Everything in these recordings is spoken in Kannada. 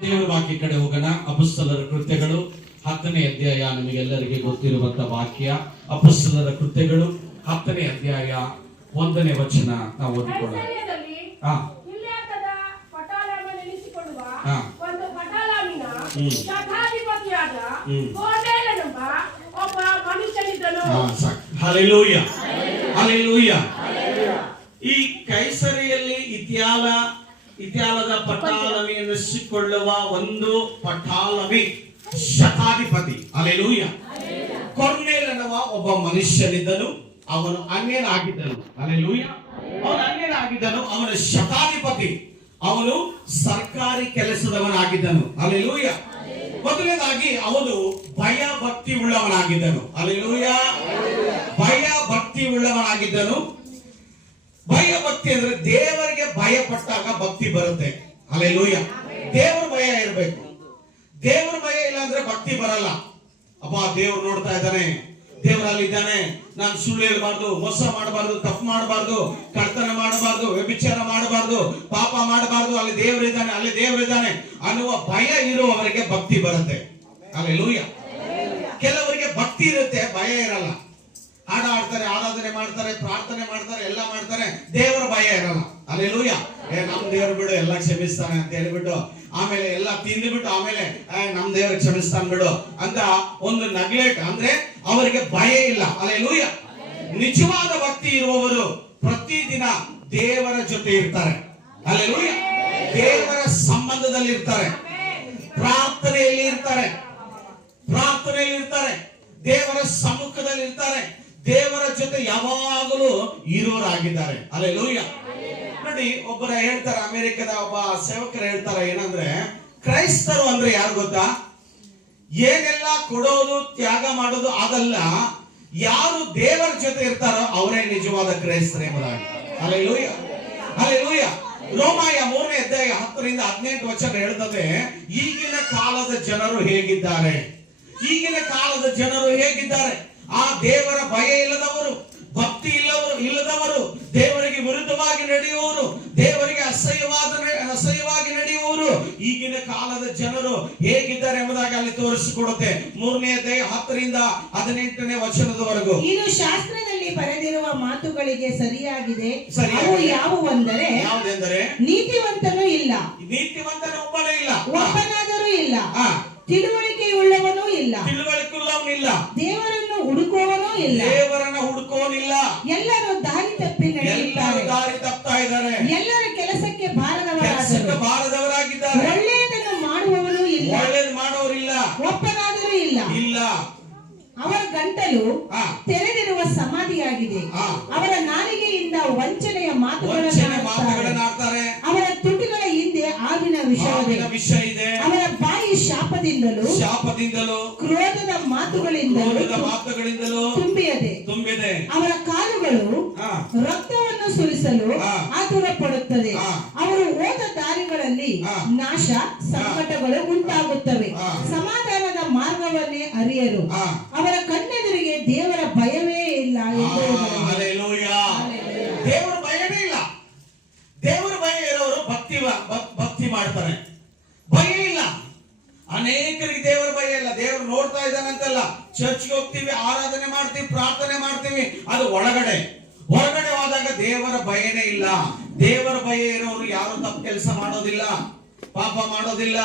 ದೇವರ ವಾಕ್ಯ ಕಡೆ ಹೋಗೋಣ. ಅಪೊಸ್ತಲರ ಕೃತ್ಯಗಳು 10ನೇ ಅಧ್ಯಾಯ. ನಿಮಗೆಲ್ಲರಿಗೆ ಗೊತ್ತಿರುವಂತಹ ವಾಕ್ಯ. ಅಪೊಸ್ತಲರ ಕೃತ್ಯಗಳು 10ನೇ ಅಧ್ಯಾಯ 1ನೇ ವಚನ ನಾವು ಓದಿಕೊಳ್ಳೋಣ. Hallelujah, hallelujah. ಈ ಕೈಸರಿಯಲ್ಲಿ ಇತ್ಯಾಲದ ಪಟಾಲಮಿ ಎನಿಸಿಕೊಳ್ಳುವ ಒಂದು ಪಟಾಲಮಿ ಶತಾಧಿಪತಿ. ಹಲ್ಲೆಲೂಯಾ. ಕೊರ್ನೇಲನವ ಒಬ್ಬ ಮನುಷ್ಯನಿದ್ದನು. ಅವನು ಅನ್ಯನಾಗಿದ್ದನು. ಹಲ್ಲೆಲೂಯಾ. ಅವನು ಅನ್ಯನಾಗಿದ್ದನು. ಅವನು ಶತಾಧಿಪತಿ. ಅವನು ಸರ್ಕಾರಿ ಕೆಲಸದವನಾಗಿದ್ದನು. ಹಲ್ಲೆಲೂಯಾ. ಮೊದಲನೇದಾಗಿ ಅವನು ಭಯ ಭಕ್ತಿ ಉಳ್ಳವನಾಗಿದ್ದನು. ಹಲ್ಲೆಲೂಯಾ. ಭಯ ಭಕ್ತಿ ಉಳ್ಳವನಾಗಿದ್ದನು. ಭಯ ಭಕ್ತಿ ಅಂದ್ರೆ ದೇವರಿಗೆ ಭಯ ಪಟ್ಟಾಗ ಭಕ್ತಿ ಬರುತ್ತೆ. ಹಲ್ಲೆಲೂಯಾ. ದೇವರ ಭಯ ಇರಬೇಕು. ದೇವರ ಭಯ ಇಲ್ಲ ಅಂದ್ರೆ ಭಕ್ತಿ ಬರಲ್ಲ. ಅಪ್ಪ ದೇವ್ರು ನೋಡ್ತಾ ಇದ್ದಾನೆ, ದೇವರಲ್ಲಿ ಇದ್ದಾನೆ, ನಾನು ಸುಳ್ಳು ಹೇಳಬಾರ್ದು, ಮೋಸ ಮಾಡಬಾರ್ದು, ತಪ್ಪು ಮಾಡಬಾರ್ದು, ಕಳ್ತನ ಮಾಡಬಾರ್ದು, ವ್ಯಭಿಚಾರ ಮಾಡಬಾರ್ದು, ಪಾಪ ಮಾಡಬಾರ್ದು, ಅಲ್ಲಿ ದೇವರಿದ್ದಾನೆ, ಅಲ್ಲಿ ದೇವರಿದ್ದಾನೆ ಅನ್ನುವ ಭಯ ಇರುವವರಿಗೆ ಭಕ್ತಿ ಬರುತ್ತೆ. ಹಲ್ಲೆಲೂಯಾ. ಕೆಲವರಿಗೆ ಭಕ್ತಿ ಇರುತ್ತೆ, ಭಯ ಇರಲ್ಲ. ಹಾಡ ಆಡ್ತಾರೆ, ಆರಾಧನೆ ಮಾಡ್ತಾರೆ, ಪ್ರಾರ್ಥನೆ ಮಾಡ್ತಾರೆ, ಎಲ್ಲ ಮಾಡ್ತಾರೆ, ದೇವರ ಭಯ ಇರಲ್ಲ. ಹಲ್ಲೆಲೂಯಾ. ನಮ್ ದೇವ್ರು ಬಿಡು, ಎಲ್ಲ ಕ್ಷಮಿಸ್ತಾನೆ ಅಂತ ಹೇಳ್ಬಿಟ್ಟು ಆಮೇಲೆ ಎಲ್ಲ ತಿಂದುಬಿಟ್ಟು ಆಮೇಲೆ ನಮ್ ದೇವ್ರ ಕ್ಷಮಿಸ್ತಾನೆ ಬಿಡು ಅಂತ ಒಂದು ನಗ್ಲೆಕ್ಟ್ ಅಂದ್ರೆ ಅವರಿಗೆ ಭಯ ಇಲ್ಲ. ಹಲ್ಲೆಲೂಯಾ. ನಿಜವಾದ ಭಕ್ತಿ ಇರುವವರು ಪ್ರತಿದಿನ ದೇವರ ಜೊತೆ ಇರ್ತಾರೆ. ಹಲ್ಲೆಲೂಯಾ. ದೇವರ ಸಂಬಂಧದಲ್ಲಿ ಇರ್ತಾರೆ, ಪ್ರಾರ್ಥನೆಯಲ್ಲಿ ಇರ್ತಾರೆ, ದೇವರ ಸಮ್ಮುಖದಲ್ಲಿ ಇರ್ತಾರೆ, ದೇವರ ಜೊತೆ ಯಾವಾಗಲೂ ಇರೋರಾಗಿದ್ದಾರೆ. ಹಲ್ಲೆಲೂಯಾ. ನೋಡಿ, ಒಬ್ಬರ ಹೇಳ್ತಾರೆ, ಅಮೆರಿಕದ ಒಬ್ಬ ಸೇವಕರು ಹೇಳ್ತಾರೆ, ಏನಂದ್ರೆ ಕ್ರೈಸ್ತರು ಅಂದ್ರೆ ಯಾರು ಗೊತ್ತಾ? ಏನೆಲ್ಲ ಕೊಡೋದು, ತ್ಯಾಗ ಮಾಡೋದು ಅದಲ್ಲ, ಯಾರು ದೇವರ ಜೊತೆ ಇರ್ತಾರೋ ಅವರೇ ನಿಜವಾದ ಕ್ರೈಸ್ತರು ಎಂಬುದಾಗಿ. Hallelujah, hallelujah. ರೋಮಾಯ 3ನೇ ಅಧ್ಯಾಯ 10ರಿಂದ 18 ವಚನ ಹೇಳ್ತದೆ, ಈಗಿನ ಕಾಲದ ಜನರು ಹೇಗಿದ್ದಾರೆ, ಈಗಿನ ಕಾಲದ ಜನರು ಹೇಗಿದ್ದಾರೆ? ಆ ದೇವರ ಭಯ ಇಲ್ಲದವರು, ಭಕ್ತಿ ಇಲ್ಲದವರು, ದೇವರಿಗೆ ವಿರುದ್ಧವಾಗಿ ನಡೆಯುವವರು, ದೇವರಿಗೆ ಅಸಹ್ಯವಾಗಿ ನಡೆಯುವವರು, ಈಗಿನ ಕಾಲದ ಜನರು ಹೇಗಿದ್ದಾರೆ ಎಂಬುದಾಗಿ ಅಲ್ಲಿ ತೋರಿಸಿಕೊಡುತ್ತೆ. 3ನೇ ಅಧ್ಯಾಯ 10ರಿಂದ 18ನೇ ವಚನದವರೆಗೂ. ಇದು ಶಾಸ್ತ್ರದಲ್ಲಿ ಬರೆದಿರುವ ಮಾತುಗಳಿಗೆ ಸರಿಯಾಗಿದೆ. ಅವು ಯಾವುವೆಂದರೆ, ನೀತಿವಂತನೂ ಇಲ್ಲ, ನೀತಿವಂತನು ಒಬ್ಬನೇ ಇಲ್ಲ, ಒಬ್ಬನಾದರೂ ಇಲ್ಲ, ತಿಳುವಳಿಕೆಯುಳ್ಳವನೂ ಇಲ್ಲ, ದೇವರನ್ನು ಹುಡುಕುವವನೂ ಇಲ್ಲ, ಎಲ್ಲರೂ ದಾರಿ ತಪ್ಪಿ ತಪ್ತಾ ಇದ್ದಾರೆ, ಎಲ್ಲರ ಕೆಲಸಕ್ಕೆ ಬಾರದವರಾಗಿದ್ದಾರೆ, ಒಳ್ಳೆಯದನ್ನು ಮಾಡುವವನೂ ಇಲ್ಲ, ಮಾಡೋರಿಲ್ಲ, ಒಬ್ಬನಾದರೂ ಇಲ್ಲ. ಅವರ ಗಂಟಲು ತೆರೆದಿರುವ ಸಮಾಧಿಯಾಗಿದೆ, ಅವರ ನಾಲಿಗೆಯಿಂದ ವಂಚನೆಯ ಮಾತುಗಳನ್ನಾಡ್ತಾರೆ, ಅವರ ತುಟಿಗಳ ಹಿಂದೆ ಆಗಿನ ವಿಷಯ ಇದೆ, ಅವರ ಬಾಯಿ ಶಾಪದಿಂದಲೂ ಕ್ರೋಧದ ಮಾತುಗಳಿಂದಲೂ ತುಂಬಿದೆ, ಅವರ ಕಾಲುಗಳು ರಕ್ತವನ್ನು ಸುರಿಸಲು ಆತುರ ಪಡುತ್ತದೆ, ಅವರು ಹೋದ ದಾರಿಗಳಲ್ಲಿ ನಾಶ ಸಂಕಟಗಳು ಉಂಟಾಗುತ್ತವೆ, ಸಮಾಧಾನದ ಮಾರ್ಗವನ್ನೇ ಅರಿಯರು, ಅವರ ಕಣ್ಣೆದುರಿಗೆ ದೇವರ ಭಯವೇ ಇಲ್ಲ. ದೇವರ ಭಯವೇ ಇಲ್ಲ. ದೇವರ ಭಯ ಇರೋರು ಭಕ್ತಿ ಮಾಡ್ತಾರೆ. ಭಯ ಇಲ್ಲ. ಅನೇಕರಿಗೆ ದೇವರ ಭಯ ಇಲ್ಲ. ದೇವರು ನೋಡ್ತಾ ಇದ್ದಾನಂತಲ್ಲ, ಚರ್ಚ್ಗೆ ಹೋಗ್ತೀವಿ, ಆರಾಧನೆ ಮಾಡ್ತೀವಿ, ಪ್ರಾರ್ಥನೆ ಮಾಡ್ತೀವಿ, ಅದು ಹೊರಗಡೆ ಹೋದಾಗ ದೇವರ ಭಯನೇ ಇಲ್ಲ. ದೇವರ ಭಯ ಇರೋರು ಯಾರು ತಪ್ಪು ಕೆಲಸ ಮಾಡೋದಿಲ್ಲ, ಪಾಪ ಮಾಡೋದಿಲ್ಲ.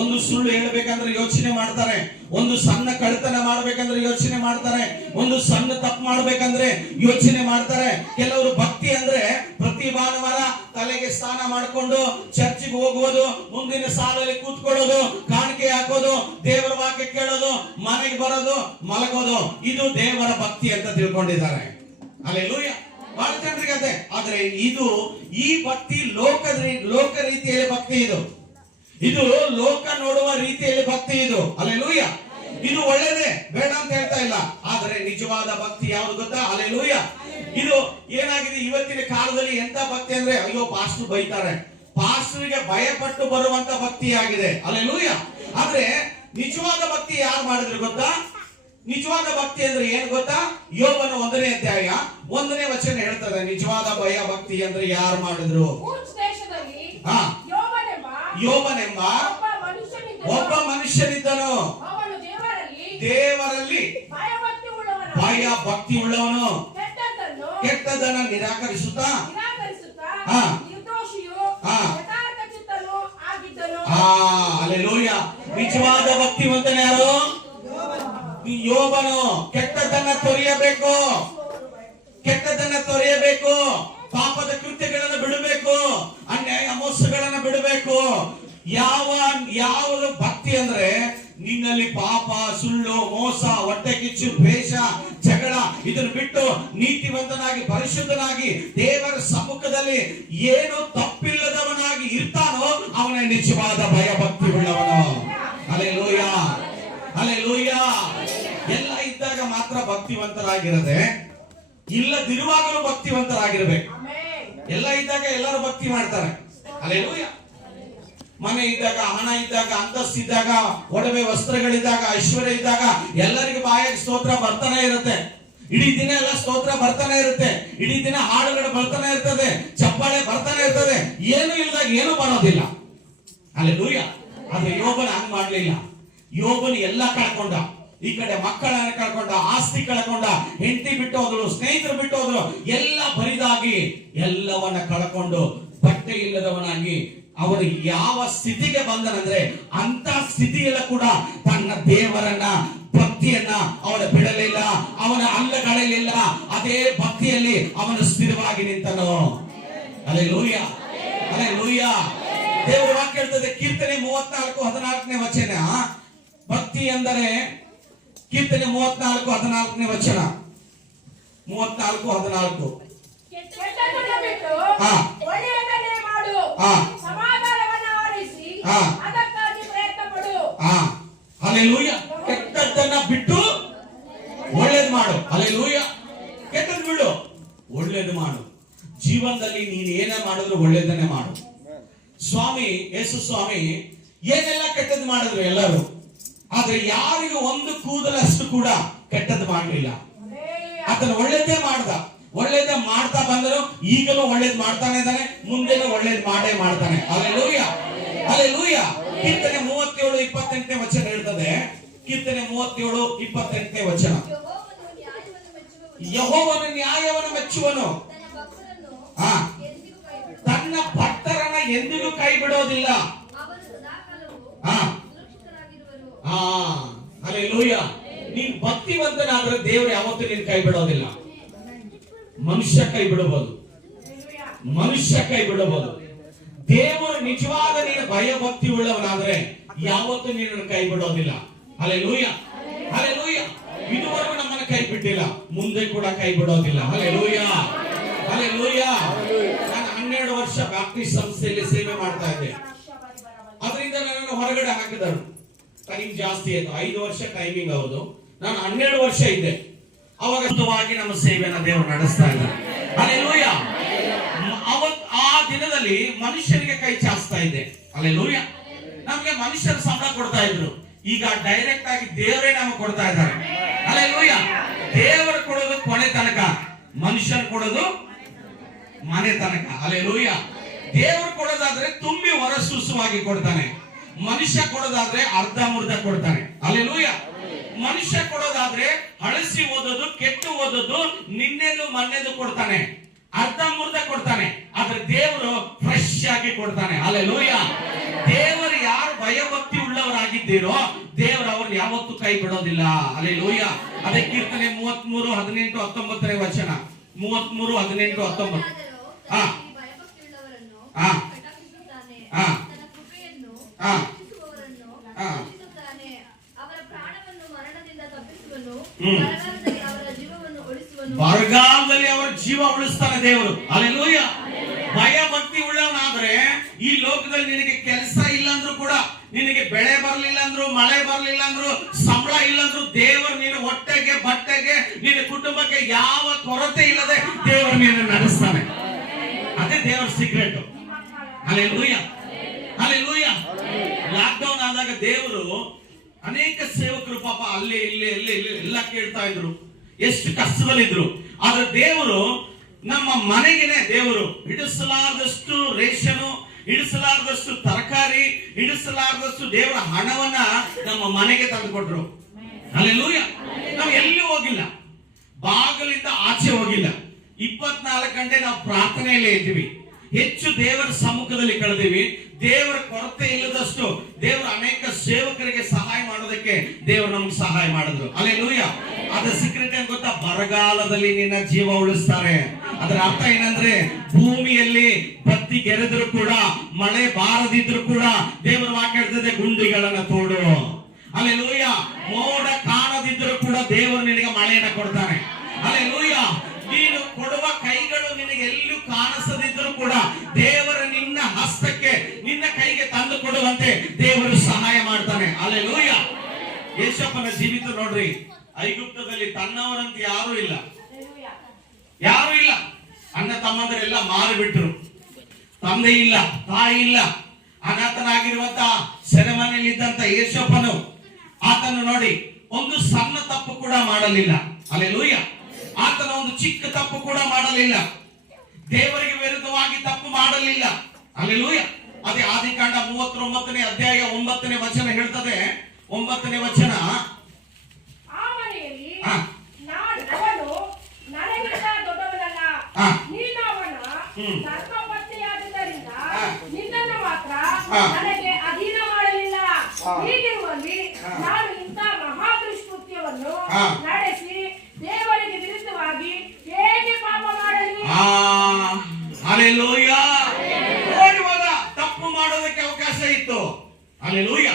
ಒಂದು ಸುಳ್ಳು ಹೇಳ್ಬೇಕಂದ್ರೆ ಯೋಚನೆ ಮಾಡ್ತಾರೆ, ಒಂದು ಸಣ್ಣ ಕಳ್ತನ ಮಾಡ್ಬೇಕಂದ್ರೆ ಯೋಚನೆ ಮಾಡ್ತಾರೆ, ಒಂದು ಸಣ್ಣ ತಪ್ಪು ಮಾಡ್ಬೇಕಂದ್ರೆ ಯೋಚನೆ ಮಾಡ್ತಾರೆ. ಕೆಲವರು ಭಕ್ತಿ ಅಂದ್ರೆ ಪ್ರತಿ ಭಾನುವಾರ ತಲೆಗೆ ಸ್ನಾನ ಮಾಡ್ಕೊಂಡು ಚರ್ಚಿಗೆ ಹೋಗುವುದು, ಮುಂದಿನ ಸಾಲಲ್ಲಿ ಕೂತ್ಕೊಳ್ಳೋದು, ಕಾಣಿಕೆ ಹಾಕೋದು, ದೇವರ ವಾಕ್ಯ ಕೇಳೋದು, ಮನೆಗೆ ಬರೋದು, ಮಲಗೋದು, ಇದು ದೇವರ ಭಕ್ತಿ ಅಂತ ತಿಳ್ಕೊಂಡಿದ್ದಾರೆ. ಹಲ್ಲೆಲೂಯಾ. ಬಹಳ ಜನರಿಗೆ ಅದೇ. ಆದ್ರೆ ಈ ಭಕ್ತಿ ಲೋಕ ರೀತಿಯಲ್ಲಿ ಭಕ್ತಿ, ಇದು ಲೋಕ ನೋಡುವ ರೀತಿಯಲ್ಲಿ ಭಕ್ತಿ ಇದು. ಹಲ್ಲೆಲೂಯಾ. ಇದು ಒಳ್ಳೆಯದೇ, ಬೇಡ ಅಂತ ಹೇಳ್ತಾ ಇಲ್ಲ. ಆದರೆ ನಿಜವಾದ ಭಕ್ತಿ ಯಾವುದು ಗೊತ್ತಾ? ಹಲ್ಲೆಲೂಯಾ. ಇದು ಏನಾಗಿದೆ ಇವತ್ತಿನ ಕಾಲದಲ್ಲಿ, ಎಂತ ಭಕ್ತಿ ಅಂದ್ರೆ, ಅಯ್ಯೋ ಪಾಸ್ಟರ್ ಬೈತಾರೆ, ಪಾಸ್ಟರ್ಗೆ ಭಯಪಟ್ಟು ಬರುವಂತ ಭಕ್ತಿ ಆಗಿದೆ. ಹಲ್ಲೆಲೂಯಾ. ಆದ್ರೆ ನಿಜವಾದ ಭಕ್ತಿ ಯಾರು ಮಾಡಿದ್ರು ಗೊತ್ತಾ? ನಿಜವಾದ ಭಕ್ತಿ ಅಂದ್ರೆ ಏನು ಗೊತ್ತಾ? ಯೋಬನ 1ನೇ ಅಧ್ಯಾಯ 1ನೇ ವಚನ ಹೇಳ್ತದೆ, ನಿಜವಾದ ಭಯ ಭಕ್ತಿ ಅಂದ್ರೆ ಯಾರು ಮಾಡಿದ್ರು? ಯೋಬನೆಂಬ ಒಬ್ಬ ಮನುಷ್ಯನಿದ್ದನು, ಅವನು ದೇವರಲ್ಲಿ ಭಯ ಭಕ್ತಿ ಉಳ್ಳವನು, ಕೆಟ್ಟದನ್ನು ನಿರಾಕರಿಸುತ್ತಾ ಹಲ್ಲೆಲೂಯಾ. ನಿಜವಾದ ಭಕ್ತಿವಂತನ ಯಾರು? ಯೋಬನು. ಕೆಟ್ಟದನ್ನ ತೊರೆಯಬೇಕು, ಕೆಟ್ಟದನ್ನ ತೊರೆಯಬೇಕು, ಪಾಪದ ಕೃತ್ಯಗಳನ್ನು ಬಿಡಬೇಕು, ಅನ್ಯಾಯ ಮೋಸಗಳನ್ನು ಬಿಡಬೇಕು. ಯಾವ ಭಕ್ತಿ ಅಂದ್ರೆ ನಿನ್ನಲ್ಲಿ ಪಾಪ, ಸುಳ್ಳು, ಮೋಸ, ಹೊಟ್ಟೆ ಕಿಚ್ಚು, ದ್ವೇಷ, ಜಗಳ ಇದನ್ನು ಬಿಟ್ಟು ನೀತಿವಂತನಾಗಿ ಪರಿಶುದ್ಧನಾಗಿ ದೇವರ ಸಮ್ಮುಖದಲ್ಲಿ ಏನು ತಪ್ಪಿಲ್ಲದವನಾಗಿ ಇರ್ತಾನೋ ಅವನೇ ನಿಜವಾದ ಭಯ ಭಕ್ತಿ ಉಳ್ಳವನು. Hallelujah, hallelujah. ಎಲ್ಲ ಇದ್ದಾಗ ಮಾತ್ರ ಭಕ್ತಿವಂತರಾಗಿರದೆ, ಇಲ್ಲದಿರುವಾಗಲೂ ಭಕ್ತಿವಂತರಾಗಿರ್ಬೇಕು. ಎಲ್ಲ ಇದ್ದಾಗ ಎಲ್ಲರೂ ಭಕ್ತಿ ಮಾಡ್ತಾರೆ. ಹಲ್ಲೆಲೂಯಾ. ಮನೆ ಇದ್ದಾಗ, ಹಣ ಇದ್ದಾಗ, ಅಂತಸ್ತಿದ್ದಾಗ, ಒಡವೆ ವಸ್ತ್ರಗಳಿದ್ದಾಗ, ಐಶ್ವರ್ಯ ಇದ್ದಾಗ ಎಲ್ಲರಿಗೂ ಬಾಯಾಗಿ ಸ್ತೋತ್ರ ಬರ್ತಾನೆ ಇರುತ್ತೆ. ಇಡೀ ದಿನ ಎಲ್ಲ ಸ್ತೋತ್ರ ಬರ್ತಾನೆ ಇರುತ್ತೆ. ಇಡೀ ದಿನ ಹಾಡುಗಳು ಬರ್ತಾನೆ ಇರ್ತದೆ, ಚಪ್ಪಾಳೆ ಬರ್ತಾನೆ ಇರ್ತದೆ. ಏನು ಇಲ್ಲದಾಗ ಏನು ಬರೋದಿಲ್ಲ. ಹಲ್ಲೆಲೂಯಾ. ಆದ್ರೆ ಯೋಬನ ಹಂಗ್ ಮಾಡ್ಲಿಲ್ಲ. ಯೋಬನು ಎಲ್ಲ ಕಳ್ಕೊಂಡ. ಈ ಕಡೆ ಮಕ್ಕಳನ್ನ ಕಳ್ಕೊಂಡ, ಆಸ್ತಿ ಕಳ್ಕೊಂಡ, ಹೆಂಡತಿ ಬಿಟ್ಟು ಹೋದ್ರು, ಸ್ನೇಹಿತರು ಬಿಟ್ಟು ಹೋದ್ರು, ಎಲ್ಲ ಬರಿದಾಗಿ ಎಲ್ಲವನ್ನ ಕಳ್ಕೊಂಡು ಬಟ್ಟೆ ಇಲ್ಲದವನಾಗಿ ಅವರು ಯಾವ ಸ್ಥಿತಿಗೆ ಬಂದನಂದ್ರೆ ಅಂತ ಸ್ಥಿತಿಯಲ್ಲ ಕೂಡ ತನ್ನ ದೇವರನ್ನ ಭಕ್ತಿಯನ್ನ ಅವನು ಬಿಡಲಿಲ್ಲ, ಅವನ ಅಲ್ಲಗಳೆಯಲಿಲ್ಲ. ಅದೇ ಭಕ್ತಿಯಲ್ಲಿ ಅವನು ಸ್ಥಿರವಾಗಿ ನಿಂತನು. Hallelujah, hallelujah. ದೇವರ ವಾಕ್ಯ ಹೇಳ್ತದೆ, ಕೀರ್ತನೆ 34:14 ವಚನ. ಭಕ್ತಿ ಅಂದರೆ ಕೀರ್ತನೆ 34:14 ವಚನ. 34:14. ಹಲ್ಲೆಲೂಯಾ. ಕೆಟ್ಟದ್ದನ್ನ ಬಿಟ್ಟು ಒಳ್ಳೇದು ಮಾಡು. ಹಲ್ಲೆಲೂಯಾ. ಕೆಟ್ಟದ್ದು ಬಿಡು, ಒಳ್ಳೇದು ಮಾಡು. ಜೀವನದಲ್ಲಿ ನೀನು ಏನೇ ಮಾಡಿದ್ರು ಒಳ್ಳೇದನ್ನೇ ಮಾಡು. ಸ್ವಾಮಿ ಯೇಸು ಸ್ವಾಮಿ ಏನೆಲ್ಲ ಕೆಟ್ಟದ್ದು ಮಾಡಿದ್ರು ಎಲ್ಲರೂ, ಆದ್ರೆ ಯಾರಿಗೂ ಒಂದು ಕೂದಲಷ್ಟು ಕೂಡ ಕೆಟ್ಟದ್ದು ಮಾಡಲಿಲ್ಲ. ಆತನ ಒಳ್ಳೇದೇ ಮಾಡ್ದ. ಒಳ್ಳೇದೇ ಮಾಡ್ತಾ ಬಂದರು. ಈಗಲೂ ಒಳ್ಳೇದ್ ಮಾಡ್ತಾನೆ ಇದ್ದಾನೆ, ಮುಂದೆನೂ ಒಳ್ಳೇದ್ ಮಾಡೇ ಮಾಡ್ತಾನೆ. Hallelujah, hallelujah. ಕೀರ್ತನೆ 37:28 ವಚನ ಹೇಳ್ತದೆ. ಕೀರ್ತನೆ 37:28 ವಚನ. ಯೆಹೋವನು ನ್ಯಾಯವನ್ನು ಮೆಚ್ಚುವನು, ತನ್ನ ಭಕ್ತರನ್ನ ಎಂದಿಗೂ ಕೈ ಬಿಡೋದಿಲ್ಲ. ಹಲ್ಲೆಲೂಯಾ. ನೀನ್ ಭಕ್ತಿವಂತನಾದ್ರೆ ದೇವರು ಯಾವತ್ತೂ ನೀನ್ ಕೈ ಬಿಡೋದಿಲ್ಲ. ಮನುಷ್ಯ ಕೈ ಬಿಡಬಹುದು, ಮನುಷ್ಯ ಕೈ ಬಿಡಬಹುದು. ದೇವರು ನಿಜವಾದ ನೀನು ಭಯ ಭಕ್ತಿ ಉಳ್ಳವನಾದ್ರೆ ಯಾವತ್ತೂ ನೀನು ಕೈ ಬಿಡೋದಿಲ್ಲ. Hallelujah, hallelujah. ಇದುವರೆಗೂ ನಮ್ಮನ್ನ ಕೈ ಬಿಟ್ಟಿಲ್ಲ, ಮುಂದೆ ಕೂಡ ಕೈ ಬಿಡೋದಿಲ್ಲ. Hallelujah, hallelujah. ನಾನು 12 ವರ್ಷ ಬ್ಯಾಪ್ಟಿಸ್ಟ್ ಸಂಸ್ಥೆಯಲ್ಲಿ ಸೇವೆ ಮಾಡ್ತಾ ಇದ್ದೆ. ಅದರಿಂದ ನನ್ನನ್ನು ಹೊರಗಡೆ ಹಾಕಿದರು. ಟೈಮ್ ಜಾಸ್ತಿ ಆಯ್ತು. 5 ವರ್ಷ ಟೈಮಿಂಗ್ ಹೌದು. ನಾನು 12 ವರ್ಷ ಇದ್ದೆ. ಅವಾಗ ನಮ್ಮ ಸೇವೆಯನ್ನು ದೇವರು ನಡೆಸ್ತಾ ಇದ್ದಾರೆ. ಹಲ್ಲೆಲೂಯಾ. ಆ ದಿನದಲ್ಲಿ ಮನುಷ್ಯನಿಗೆ ಕೈ ಚಾಚ್ತಾ ಇದ್ದೆ. ಹಲ್ಲೆಲೂಯಾ. ನಮ್ಗೆ ಮನುಷ್ಯರು ಸಂಬಳ ಕೊಡ್ತಾ ಇದ್ರು. ಈಗ ಡೈರೆಕ್ಟ್ ಆಗಿ ದೇವರೇ ನಮಗೆ ಕೊಡ್ತಾ ಇದ್ದಾರೆ. ಹಲ್ಲೆಲೂಯಾ. ದೇವರು ಕೊಡೋದು ಕೊನೆ ತನಕ, ಮನುಷ್ಯರು ಕೊಡೋದು ಮನೆ ತನಕ. ಹಲ್ಲೆಲೂಯಾ. ದೇವರು ಕೊಡೋದಾದ್ರೆ ತುಂಬಿ ಹೊರಸೂಸುವಾಗಿ ಕೊಡ್ತಾನೆ. ಮನುಷ್ಯ ಕೊಡೋದಾದ್ರೆ ಅರ್ಧ ಮುರ್ಧ ಕೊಡ್ತಾನೆ. ಹಲ್ಲೆಲೂಯಾ. ಮನುಷ್ಯ ಕೊಡೋದಾದ್ರೆ ಹಳಸಿ ಓದೋದು, ಕೆಟ್ಟು ಓದೋದು, ನಿನ್ನೆದು ಮೊನ್ನೆದು ಕೊಡ್ತಾನೆ, ಅರ್ಧ ಮುರ್ಧ ಕೊಡ್ತಾನೆ. ಆದ್ರೆ ದೇವರು ಫ್ರೆಶ್ ಆಗಿ ಕೊಡ್ತಾನೆ. ಹಲ್ಲೆಲೂಯಾ. ದೇವರು ಯಾರು ಭಯಭಕ್ತಿ ಉಳ್ಳವರಾಗಿದ್ದೀರೋ ದೇವರು ಅವ್ರನ್ನ ಯಾವತ್ತೂ ಕೈ ಬಿಡೋದಿಲ್ಲ. ಹಲ್ಲೆಲೂಯಾ. ಅದೇ ಕೀರ್ತನೆ 33:18-19 ವಚನ. 33:18-19. ಬರಗಾಲದಲ್ಲಿ ಅವರ ಜೀವ ಉಳಿಸ್ತಾನೆ ದೇವರು. ಹಲ್ಲೆಲೂಯಾ. ಭಯ ಭಕ್ತಿ ಉಳ್ಳವನಾದ್ರೆ ಈ ಲೋಕದಲ್ಲಿ ನಿನಗೆ ಕೆಲಸ ಇಲ್ಲ ಅಂದ್ರೂ ಕೂಡ, ನಿನಗೆ ಬೆಳೆ ಬರ್ಲಿಲ್ಲ ಅಂದ್ರು, ಮಳೆ ಬರ್ಲಿಲ್ಲ ಅಂದ್ರು, ಸಂಬಳ ಇಲ್ಲ ಅಂದ್ರು, ದೇವರು ನೀನು ಹೊಟ್ಟೆಗೆ ಬಟ್ಟೆಗೆ ನಿನ್ನ ಕುಟುಂಬಕ್ಕೆ ಯಾವ ಕೊರತೆ ಇಲ್ಲದೆ ದೇವರು ನೀನು ನಡೆಸ್ತಾನೆ. ಅದೇ ದೇವರ ಸೀಕ್ರೆಟ್. Hallelujah, hallelujah. ಲಾಕ್ಡೌನ್ ಆದಾಗ ದೇವರು ಅನೇಕ ಸೇವಕರು ಪಾಪ ಅಲ್ಲೇ ಇಲ್ಲೇ ಎಲ್ಲ ಕೇಳ್ತಾ ಇದ್ರು, ಎಷ್ಟು ಕಷ್ಟದಲ್ಲಿದ್ರು. ಆದ್ರೆ ದೇವರು ನಮ್ಮ ಮನೆಗೆನೆ ದೇವರು ಇಡಿಸಲಾದಷ್ಟು ರೇಷನು ಇಡಿಸಲಾರದಷ್ಟು ತರಕಾರಿ, ಇಡಿಸಲಾರದಷ್ಟು ದೇವರ ಹಣವನ್ನ ನಮ್ಮ ಮನೆಗೆ ತಂದು ಕೊಟ್ರು. ಹಲ್ಲೆಲೂಯಾ. ನಾವು ಎಲ್ಲಿ ಹೋಗಿಲ್ಲ, ಬಾಗಿಲಿಂದ ಆಚೆ ಹೋಗಿಲ್ಲ. 24 ಗಂಟೆ ನಾವು ಪ್ರಾರ್ಥನೆಯಲ್ಲೇ ಇದ್ದೀವಿ. ಹೆಚ್ಚು ದೇವರ ಸಮ್ಮುಖದಲ್ಲಿ ಕಳೆದಿವಿ. ದೇವರ ಕೊರತೆ ಇಲ್ಲದಷ್ಟು ದೇವರ ಅನೇಕ ಸೇವಕರಿಗೆ ಸಹಾಯ ಮಾಡೋದಕ್ಕೆ ದೇವರು ನಮ್ಗೆ ಸಹಾಯ ಮಾಡಿದ್ರು. ಹಲ್ಲೆಲೂಯಾ. ಅದರ ಸೀಕ್ರೆಟ್ ಏನ್ ಗೊತ್ತಾ? ಬರಗಾಲದಲ್ಲಿ ನಿನ್ನ ಜೀವ ಉಳಿಸ್ತಾರೆ. ಅದರ ಅರ್ಥ ಏನಂದ್ರೆ, ಭೂಮಿಯಲ್ಲಿ ಬತ್ತಿ ಗೆರೆದ್ರು ಕೂಡ, ಮಳೆ ಬಾರದಿದ್ರು ಕೂಡ ದೇವರ ವಾಕ್ಯ ಹೇಳ್ತದೆ, ಗುಂಡಿಗಳನ್ನ ತೋಡು. ಹಲ್ಲೆಲೂಯಾ. ಮೋಡ ಕಾಣದಿದ್ರು ಕೂಡ ದೇವರು ನಿನಗೆ ಮಳೆಯನ್ನ ಕೊಡ್ತಾನೆ. ಹಲ್ಲೆಲೂಯಾ. ನೀನು ಕೊಡುವ ಕೈಗಳು ನಿನಗೆ ಎಲ್ಲೂ ಕಾಣಿಸದಿದ್ರು ಕೂಡ ದೇವರು ನಿನ್ನ ಹಸ್ತಕ್ಕೆ, ನಿನ್ನ ಕೈಗೆ ತಂದು ಕೊಡುವಂತೆ ದೇವರು ಸಹಾಯ ಮಾಡ್ತಾನೆ. ಹಲ್ಲೆಲೂಯಾ. ಯೇಸಪ್ಪನ ಜೀವಿತ ನೋಡ್ರಿ, ಐಗುಪ್ತದಲ್ಲಿ ತನ್ನವರಂತ ಯಾರು ಇಲ್ಲ, ಯಾರು ಇಲ್ಲ. ಅಣ್ಣ ತಮ್ಮಂದರೆಲ್ಲ ಮಾರಿಬಿಟ್ರು. ತಂದೆ ಇಲ್ಲ, ತಾಯಿ ಇಲ್ಲ. ಅನಾಥನಾಗಿರುವಂತ ಸೆರೆಮನೆಯಲ್ಲಿ ಇದ್ದಂತ ಯೇಸಪ್ಪನು, ಆತನು ನೋಡಿ ಒಂದು ಸಣ್ಣ ತಪ್ಪು ಕೂಡ ಮಾಡಲಿಲ್ಲ. ಹಲ್ಲೆಲೂಯಾ. ಆತನ ಒಂದು ಚಿಕ್ಕ ತಪ್ಪು ಕೂಡ ಮಾಡಲಿಲ್ಲ. ದೇವರಿಗೆ ವಿರುದ್ಧವಾಗಿ ತಪ್ಪು ಮಾಡಲಿಲ್ಲ. ಹಲ್ಲೆಲೂಯಾ. ಅದೇ ಆದಿಕಾಂಡ 39ನೇ ಅಧ್ಯಾಯ 9ನೇ ವಚನ ಹೇಳ್ತದೆ. 9ನೇ ವಚನ, ಆ ಮನೆಯಲ್ಲಿ ಅವನು ನನಗಿಂತ ದೊಡ್ಡವನಲ್ಲ, ನೀನು ಅವನ ಧರ್ಮಪತ್ನಿಯಾದುದರಿಂದ ನಿನ್ನನ್ನು ಮಾತ್ರ ನನಗೆ ಅಧೀನ ಮಾಡಲಿಲ್ಲ. ಹೀಗಿರುವಲ್ಲಿ ನಾನು ಇಂಥ ಮಹಾದುಷ್ಕೃತ್ಯವನ್ನು ನಡೆಸಿ ದೇವರಿಗೆ ವಿರುದ್ಧವಾಗಿ ಹೇಗೆ ಪಾಪ ಮಾಡಲಿ? ಹಲ್ಲೆಲೂಯಾ. ಓಡಿ ಹೋದ. ತಪ್ಪು ಮಾಡೋದಕ್ಕೆ ಅವಕಾಶ ಇತ್ತು. ಹಲ್ಲೆಲೂಯಾ.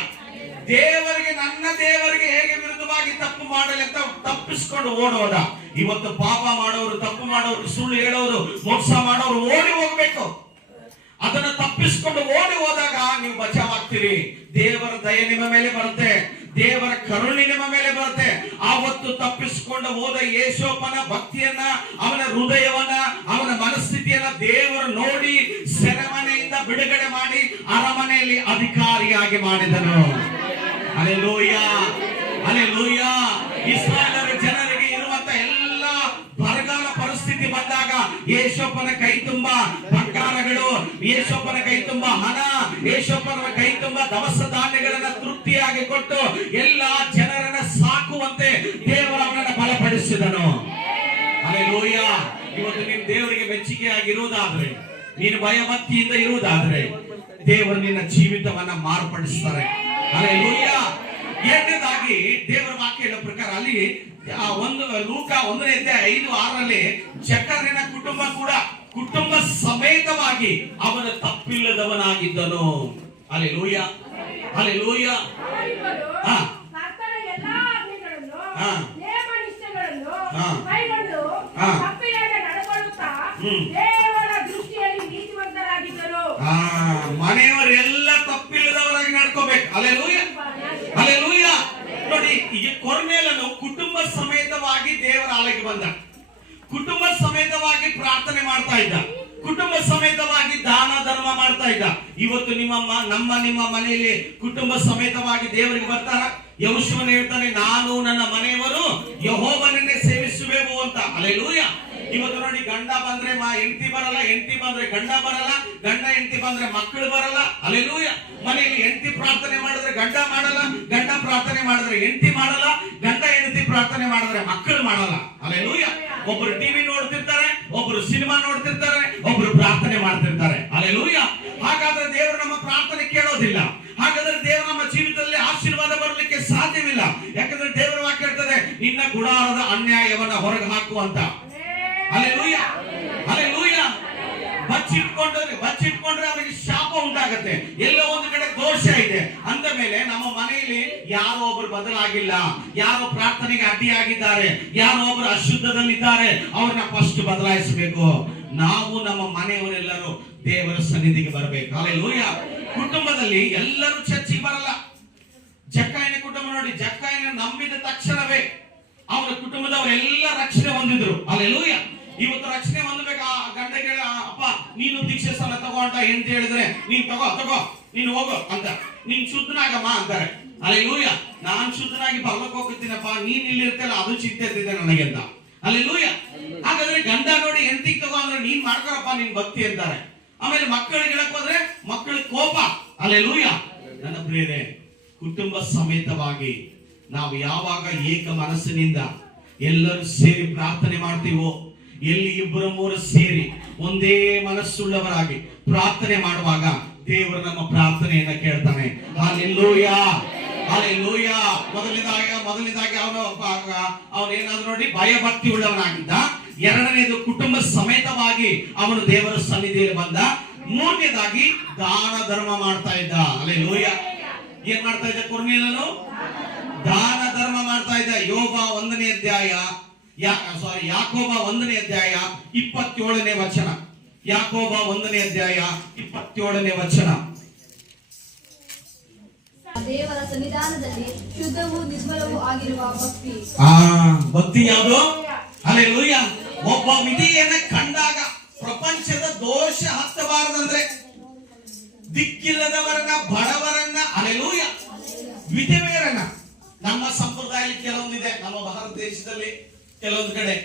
ದೇವರಿಗೆ, ನನ್ನ ದೇವರಿಗೆ ಹೇಗೆ ವಿರುದ್ಧವಾಗಿ ತಪ್ಪು ಮಾಡಲಿ ಅಂತ ತಪ್ಪಿಸ್ಕೊಂಡು ಓಡೋದ. ಇವತ್ತು ಪಾಪ ಮಾಡೋರು, ತಪ್ಪು ಮಾಡೋರು, ಸುಳ್ಳು ಹೇಳೋರು, ಮೋಸ ಮಾಡೋರು ಓಡಿ ಹೋಗ್ಬೇಕು. ಅದನ್ನ ತಪ್ಪಿಸ್ಕೊಂಡು ಓಡಿ ಹೋದಾಗ ನೀವು ಬಚಾವಾಗ್ತೀರಿ. ದೇವರ ದಯೆ ನಿಮ್ಮ ಮೇಲೆ ಬರುತ್ತೆ, ದೇವರ ಕರುಣೆ ನಿಮ್ಮ ಮೇಲೆ ಬರುತ್ತೆ. ಆವತ್ತು ತಪ್ಪಿಸಿಕೊಂಡು ಹೋದ ಯೇಸಪ್ಪನ ಭಕ್ತಿಯನ್ನ, ಅವನ ಹೃದಯವನ್ನ, ಅವನ ಮನಸ್ಥಿತಿಯನ್ನ ದೇವರು ನೋಡಿ ಸೆರೆಮನೆಯಿಂದ ಬಿಡುಗಡೆ ಮಾಡಿ ಅರಮನೆಯಲ್ಲಿ ಅಧಿಕಾರಿಯಾಗಿ ಮಾಡಿದನು. ಹಲ್ಲೆಲೂಯಾ. ಹಲ್ಲೆಲೂಯಾ. ಇಸ್ರಾಯೇಲರ ಜನರಿಗೆ ಇರುವಂತ ಎಲ್ಲ ಬರಗಾಲ ಪರಿಸ್ಥಿತಿ ಬಂದಾಗ ಯೇಸಪ್ಪನ ಕೈ ತುಂಬಾ ಬಂಗಾರಗಳು, ಯೇಸಪ್ಪನ ಕೈ ತುಂಬಾ ಹಣ, ಯೇಸಪ್ಪನ ಕೈ ತುಂಬಾ ದವಸ ಧಾನ್ಯಗಳನ್ನ ತೃಪ್ತಿಯಾಗಿ ಕೊಟ್ಟು ಎಲ್ಲಾ ಜನರನ್ನ ಸಾಕುವಂತೆ ದೇವರು ಅವನನ್ನ ಬಲಪಡಿಸಿದನು. ಹಲ್ಲೆಲೂಯಾ. ಇವತ್ತು ನೀನು ದೇವರಿಗೆ ಮೆಚ್ಚುಗೆಯಾಗಿರುವುದಾದ್ರೆ, ನೀನು ಭಯಭಕ್ತಿಯಿಂದ ಇರುವುದಾದ್ರೆ ದೇವರು ನಿನ್ನ ಜೀವಿತವನ್ನ ಮಾರ್ಪಡಿಸ್ತಾರೆ. ಹಲ್ಲೆಲೂಯಾ. ಎರಡನೇದಾಗಿ ದೇವರ ವಾಕ್ಯ ಹೇಳೋ ಪ್ರಕಾರ ಅಲ್ಲಿ ಲೂಕ 1ನೇ ಅಧ್ಯಾಯ 5-6ರಲ್ಲಿ ಜಕರ್ಯನ ಕುಟುಂಬ ಕೂಡ ಕುಟುಂಬ ಸಮೇತವಾಗಿ ಅವನ ತಪ್ಪಿಲ್ಲದವನಾಗಿದ್ದನು. ಹಲ್ಲೆಲೂಯಾ. ಹಲ್ಲೆಲೂಯಾ. ಕರ್ತನ ಎಲ್ಲಾ ಆಜ್ಞೆಗಳನ್ನು, ನೇಮ ನಿಷ್ಠೆಗಳನ್ನು ಕೈಗೊಂಡು ತಪ್ಪಿಲ್ಲದೆ ನಡ್ಕೊಳ್ಳುತ್ತಾ ದೇವರ ದೃಷ್ಟಿಯಲ್ಲಿ ನೀತಿವಂತರಾಗಿದ್ದರು. ಮನೆಯವರೆಲ್ಲ ತಪ್ಪಿಲ್ಲದವರಾಗಿ ನಡ್ಕೋಬೇಕು. ಹಲ್ಲೆಲೂಯಾ. ಹಲ್ಲೆಲೂಯಾ. ನೋಡಿ, ಈಗ ಕೊರ್ನೇಲನು ಕುಟುಂಬ ಸಮೇತವಾಗಿ ದೇವರ ಆಲಯಕ್ಕೆ ಬಂದ, ಕುಟುಂಬ ಸಮೇತವಾಗಿ ಪ್ರಾರ್ಥನೆ ಮಾಡ್ತಾ ಇದ್ದ, ಕುಟುಂಬ ಸಮೇತವಾಗಿ ದಾನ ಧರ್ಮ ಮಾಡ್ತಾ ಇದ್ದ. ಇವತ್ತು ನಿಮ್ಮ ಮನೆಯಲ್ಲಿ ಕುಟುಂಬ ಸಮೇತವಾಗಿ ದೇವರಿಗೆ ಬರ್ತಾರ? ಯೆಹೋಶುವನು ಹೇಳ್ತಾನೆ, ನಾನು ನನ್ನ ಮನೆಯವರು ಯೆಹೋವನನ್ನೇ ಸೇವಿಸುವೆವು ಅಂತ. ಹಲ್ಲೆಲೂಯಾ. ಇವತ್ತು ನೋಡಿ, ಗಂಡ ಬಂದ್ರೆ ಹೆಂಡತಿ ಬರಲ್ಲ, ಹೆಂಡತಿ ಬಂದ್ರೆ ಗಂಡ ಬರಲ್ಲ, ಗಂಡ ಹೆಂಡತಿ ಬಂದ್ರೆ ಮಕ್ಕಳು ಬರಲ್ಲ. ಹಲ್ಲೆಲೂಯಾ. ಮನೆಯಲ್ಲಿ ಹೆಂಡತಿ ಪ್ರಾರ್ಥನೆ ಮಾಡಿದ್ರೆ ಗಂಡ ಮಾಡಲ್ಲ, ಗಂಡ ಪ್ರಾರ್ಥನೆ ಮಾಡಿದ್ರೆ ಹೆಂಡತಿ ಮಾಡಲ್ಲ, ಗಂಡ ಹೆಂಡತಿ ಪ್ರಾರ್ಥನೆ ಮಾಡಿದ್ರೆ ಮಕ್ಕಳು ಮಾಡಲ್ಲ. ಹಲ್ಲೆಲೂಯಾ. ಒಬ್ರು ಟಿವಿ ನೋಡ್ತಿರ್ತಾರೆ, ಒಬ್ರು ಸಿನಿಮಾ ನೋಡ್ತಿರ್ತಾರೆ, ಒಬ್ರು ಪ್ರಾರ್ಥನೆ ಮಾಡ್ತಿರ್ತಾರೆ. ಹಲ್ಲೆಲೂಯಾ. ಹಾಗಾದ್ರೆ ದೇವರು ನಮ್ಮ ಪ್ರಾರ್ಥನೆ ಕೇಳೋದಿಲ್ಲ. ಹಾಗಾದ್ರೆ ದೇವರು ನಮ್ಮ ಜೀವಿತದಲ್ಲಿ ಆಶೀರ್ವಾದ ಬರಲಿಕ್ಕೆ ಸಾಧ್ಯವಿಲ್ಲ. ಯಾಕಂದ್ರೆ ದೇವರ ವಾಕ್ಯ ಹೇಳ್ತದೆ, ನಿನ್ನ ಗುಡಾರದ ಅನ್ಯಾಯವನ್ನ ಹೊರಗೆ ಹಾಕುವಂತ. ಹಲ್ಲೆಲೂಯಾ. ಹಲ್ಲೆಲೂಯಾ. ಬಚ್ಚಿಟ್ಕೊಂಡ್ರೆ ಅವರಿಗೆ ಶಾಪ ಉಂಟಾಗತ್ತೆ. ಎಲ್ಲೋ ಒಂದು ಕಡೆ ದೋಷ ಇದೆ ಅಂದ ಮೇಲೆ ನಮ್ಮ ಮನೆಯಲ್ಲಿ ಯಾರೋ ಒಬ್ರು ಬದಲಾಗಿಲ್ಲ, ಯಾರೋ ಪ್ರಾರ್ಥನೆಗೆ ಅಡ್ಡಿಯಾಗಿದ್ದಾರೆ, ಯಾರೋ ಒಬ್ರು ಅಶುದ್ಧದಲ್ಲಿದ್ದಾರೆ, ಅವ್ರನ್ನ ಫಸ್ಟ್ ಬದಲಾಯಿಸಬೇಕು. ನಾವು ನಮ್ಮ ಮನೆಯವರೆಲ್ಲರೂ ದೇವರ ಸನ್ನಿಧಿಗೆ ಬರಬೇಕು. ಹಲ್ಲೆಲೂಯಾ. ಕುಟುಂಬದಲ್ಲಿ ಎಲ್ಲರೂ ಚರ್ಚಿಗೆ ಬರಲ್ಲ. ಜಕ್ಕಾಯನ ಕುಟುಂಬ ನೋಡಿ, ಜಕ್ಕಾಯನ ನಂಬಿದ ತಕ್ಷಣವೇ ಅವನ ಕುಟುಂಬದವರೆಲ್ಲ ರಕ್ಷಣೆ ಹೊಂದಿದ್ರು. ಹಲ್ಲೆಲೂಯಾ. ಇವತ್ತು ರಕ್ಷಣೆ ಹೊಂದಬೇಕು. ಆ ಗಂಡಗೆ, ಅಪ್ಪ ನೀನು ದೀಕ್ಷೆ ಸಲ ತಗೊಂಡ ಅಂತ ಹೇಳಿದ್ರೆ, ನೀನ್ ತಗೋ ನೀನು ಹೋಗೋ ಅಂತ, ನೀನ್ ಶುದ್ಧನಾಗಮ್ಮ ಅಂತಾರೆ. ಹಲ್ಲೆಲೂಯಾ. ನಾನ್ ಶುದ್ಧನಾಗಿ ಬರ್ಲಕ್ ಹೋಗ್ತೀನಪ್ಪ, ನೀನ್ ಇಲ್ಲಿರ್ತಲ್ಲ ಅದು ಚಿಂತೆ ಇರ್ತಿದೆ ನನಗೆ ಅಂತ. ಹಲ್ಲೆಲೂಯಾ. ಹಾಗಾದ್ರೆ ಗಂಡ ನೋಡಿ ಹೆಂಡತಿಗೆ ತಗೋ ಅಂದ್ರೆ, ನೀನ್ ಮಾಡ್ಕೊರಪ್ಪ ನಿನ್ ಭಕ್ತಿ ಅಂತಾರೆ. ಆಮೇಲೆ ಮಕ್ಕಳಿಗೆ ಹೇಳಕ್ ಹೋದ್ರೆ ಮಕ್ಕಳಿಗೆ ಕೋಪ. ಹಲ್ಲೆಲೂಯಾ. ನನ್ನ ಪ್ರಿಯರೇ, ಕುಟುಂಬ ಸಮೇತವಾಗಿ ನಾವು ಯಾವಾಗ ಏಕ ಮನಸ್ಸಿನಿಂದ ಎಲ್ಲರೂ ಸೇರಿ ಪ್ರಾರ್ಥನೆ ಮಾಡ್ತೀವೋ, ಎಲ್ಲಿ ಇಬ್ಬರು ಮೂರು ಸೇರಿ ಒಂದೇ ಮನಸ್ಸುಳ್ಳವರಾಗಿ ಪ್ರಾರ್ಥನೆ ಮಾಡುವಾಗ ದೇವರು ನಮ್ಮ ಪ್ರಾರ್ಥನೆಯನ್ನ ಕೇಳ್ತಾನೆ. Hallelujah, hallelujah. ಮೊದಲನೇದಾಗಿ ಅವನು ಏನಾದ್ರು ನೋಡಿ ಭಯಭಕ್ತಿ ಉಳ್ಳವನಾಗಿದ್ದ. ಎರಡನೇದು ಕುಟುಂಬ ಸಮೇತವಾಗಿ ಅವನು ದೇವರ ಸನ್ನಿಧಿಯಲ್ಲಿ ಬಂದ. ಮೂರನೇದಾಗಿ ದಾನ ಧರ್ಮ ಮಾಡ್ತಾ ಇದ್ದ. ಹಲ್ಲೆಲೂಯಾ. ಏನ್ ಮಾಡ್ತಾ ಇದ್ದ ಕೊರ್ನೇಲನು? ದಾನ ಧರ್ಮ ಮಾಡ್ತಾ ಇದ್ದ. ಯಾಕೋಬ 1ನೇ ಅಧ್ಯಾಯ 27ನೇ ವಚನ. ಯಾಕೋಬ 1ನೇ ಅಧ್ಯಾಯ 27ನೇ ವಚನ. ದೇವರ ಸನ್ನಿಧಾನದಲ್ಲಿ ಶುದ್ಧವೂ ನಿರ್ಮಲವೂ ಆಗಿರುವ ಭಕ್ತಿ. ಭಕ್ತಿ ಯಾವುದು? ಹಲ್ಲೆಲೂಯಾ. ಒಬ್ಬ ವಿಧಿಯನ್ನ ಕಂಡಾಗ ಪ್ರಪಂಚದ ದೋಷ ಹತ್ತಬಾರದಂದ್ರೆ ದಿಕ್ಕಿಲ್ಲದವರನ್ನ, ಬಡವರನ್ನ, ಹಲ್ಲೆಲೂಯಾ, ವಿಧವೆಯರನ್ನ. ನಮ್ಮ ಸಂಪ್ರದಾಯದಲ್ಲಿ ಕೆಲವೊಂದಿದೆ, ನಮ್ಮ ಭಾರತ ದೇಶದಲ್ಲಿ ಕೆಲವೊಂದು ಕಡೆ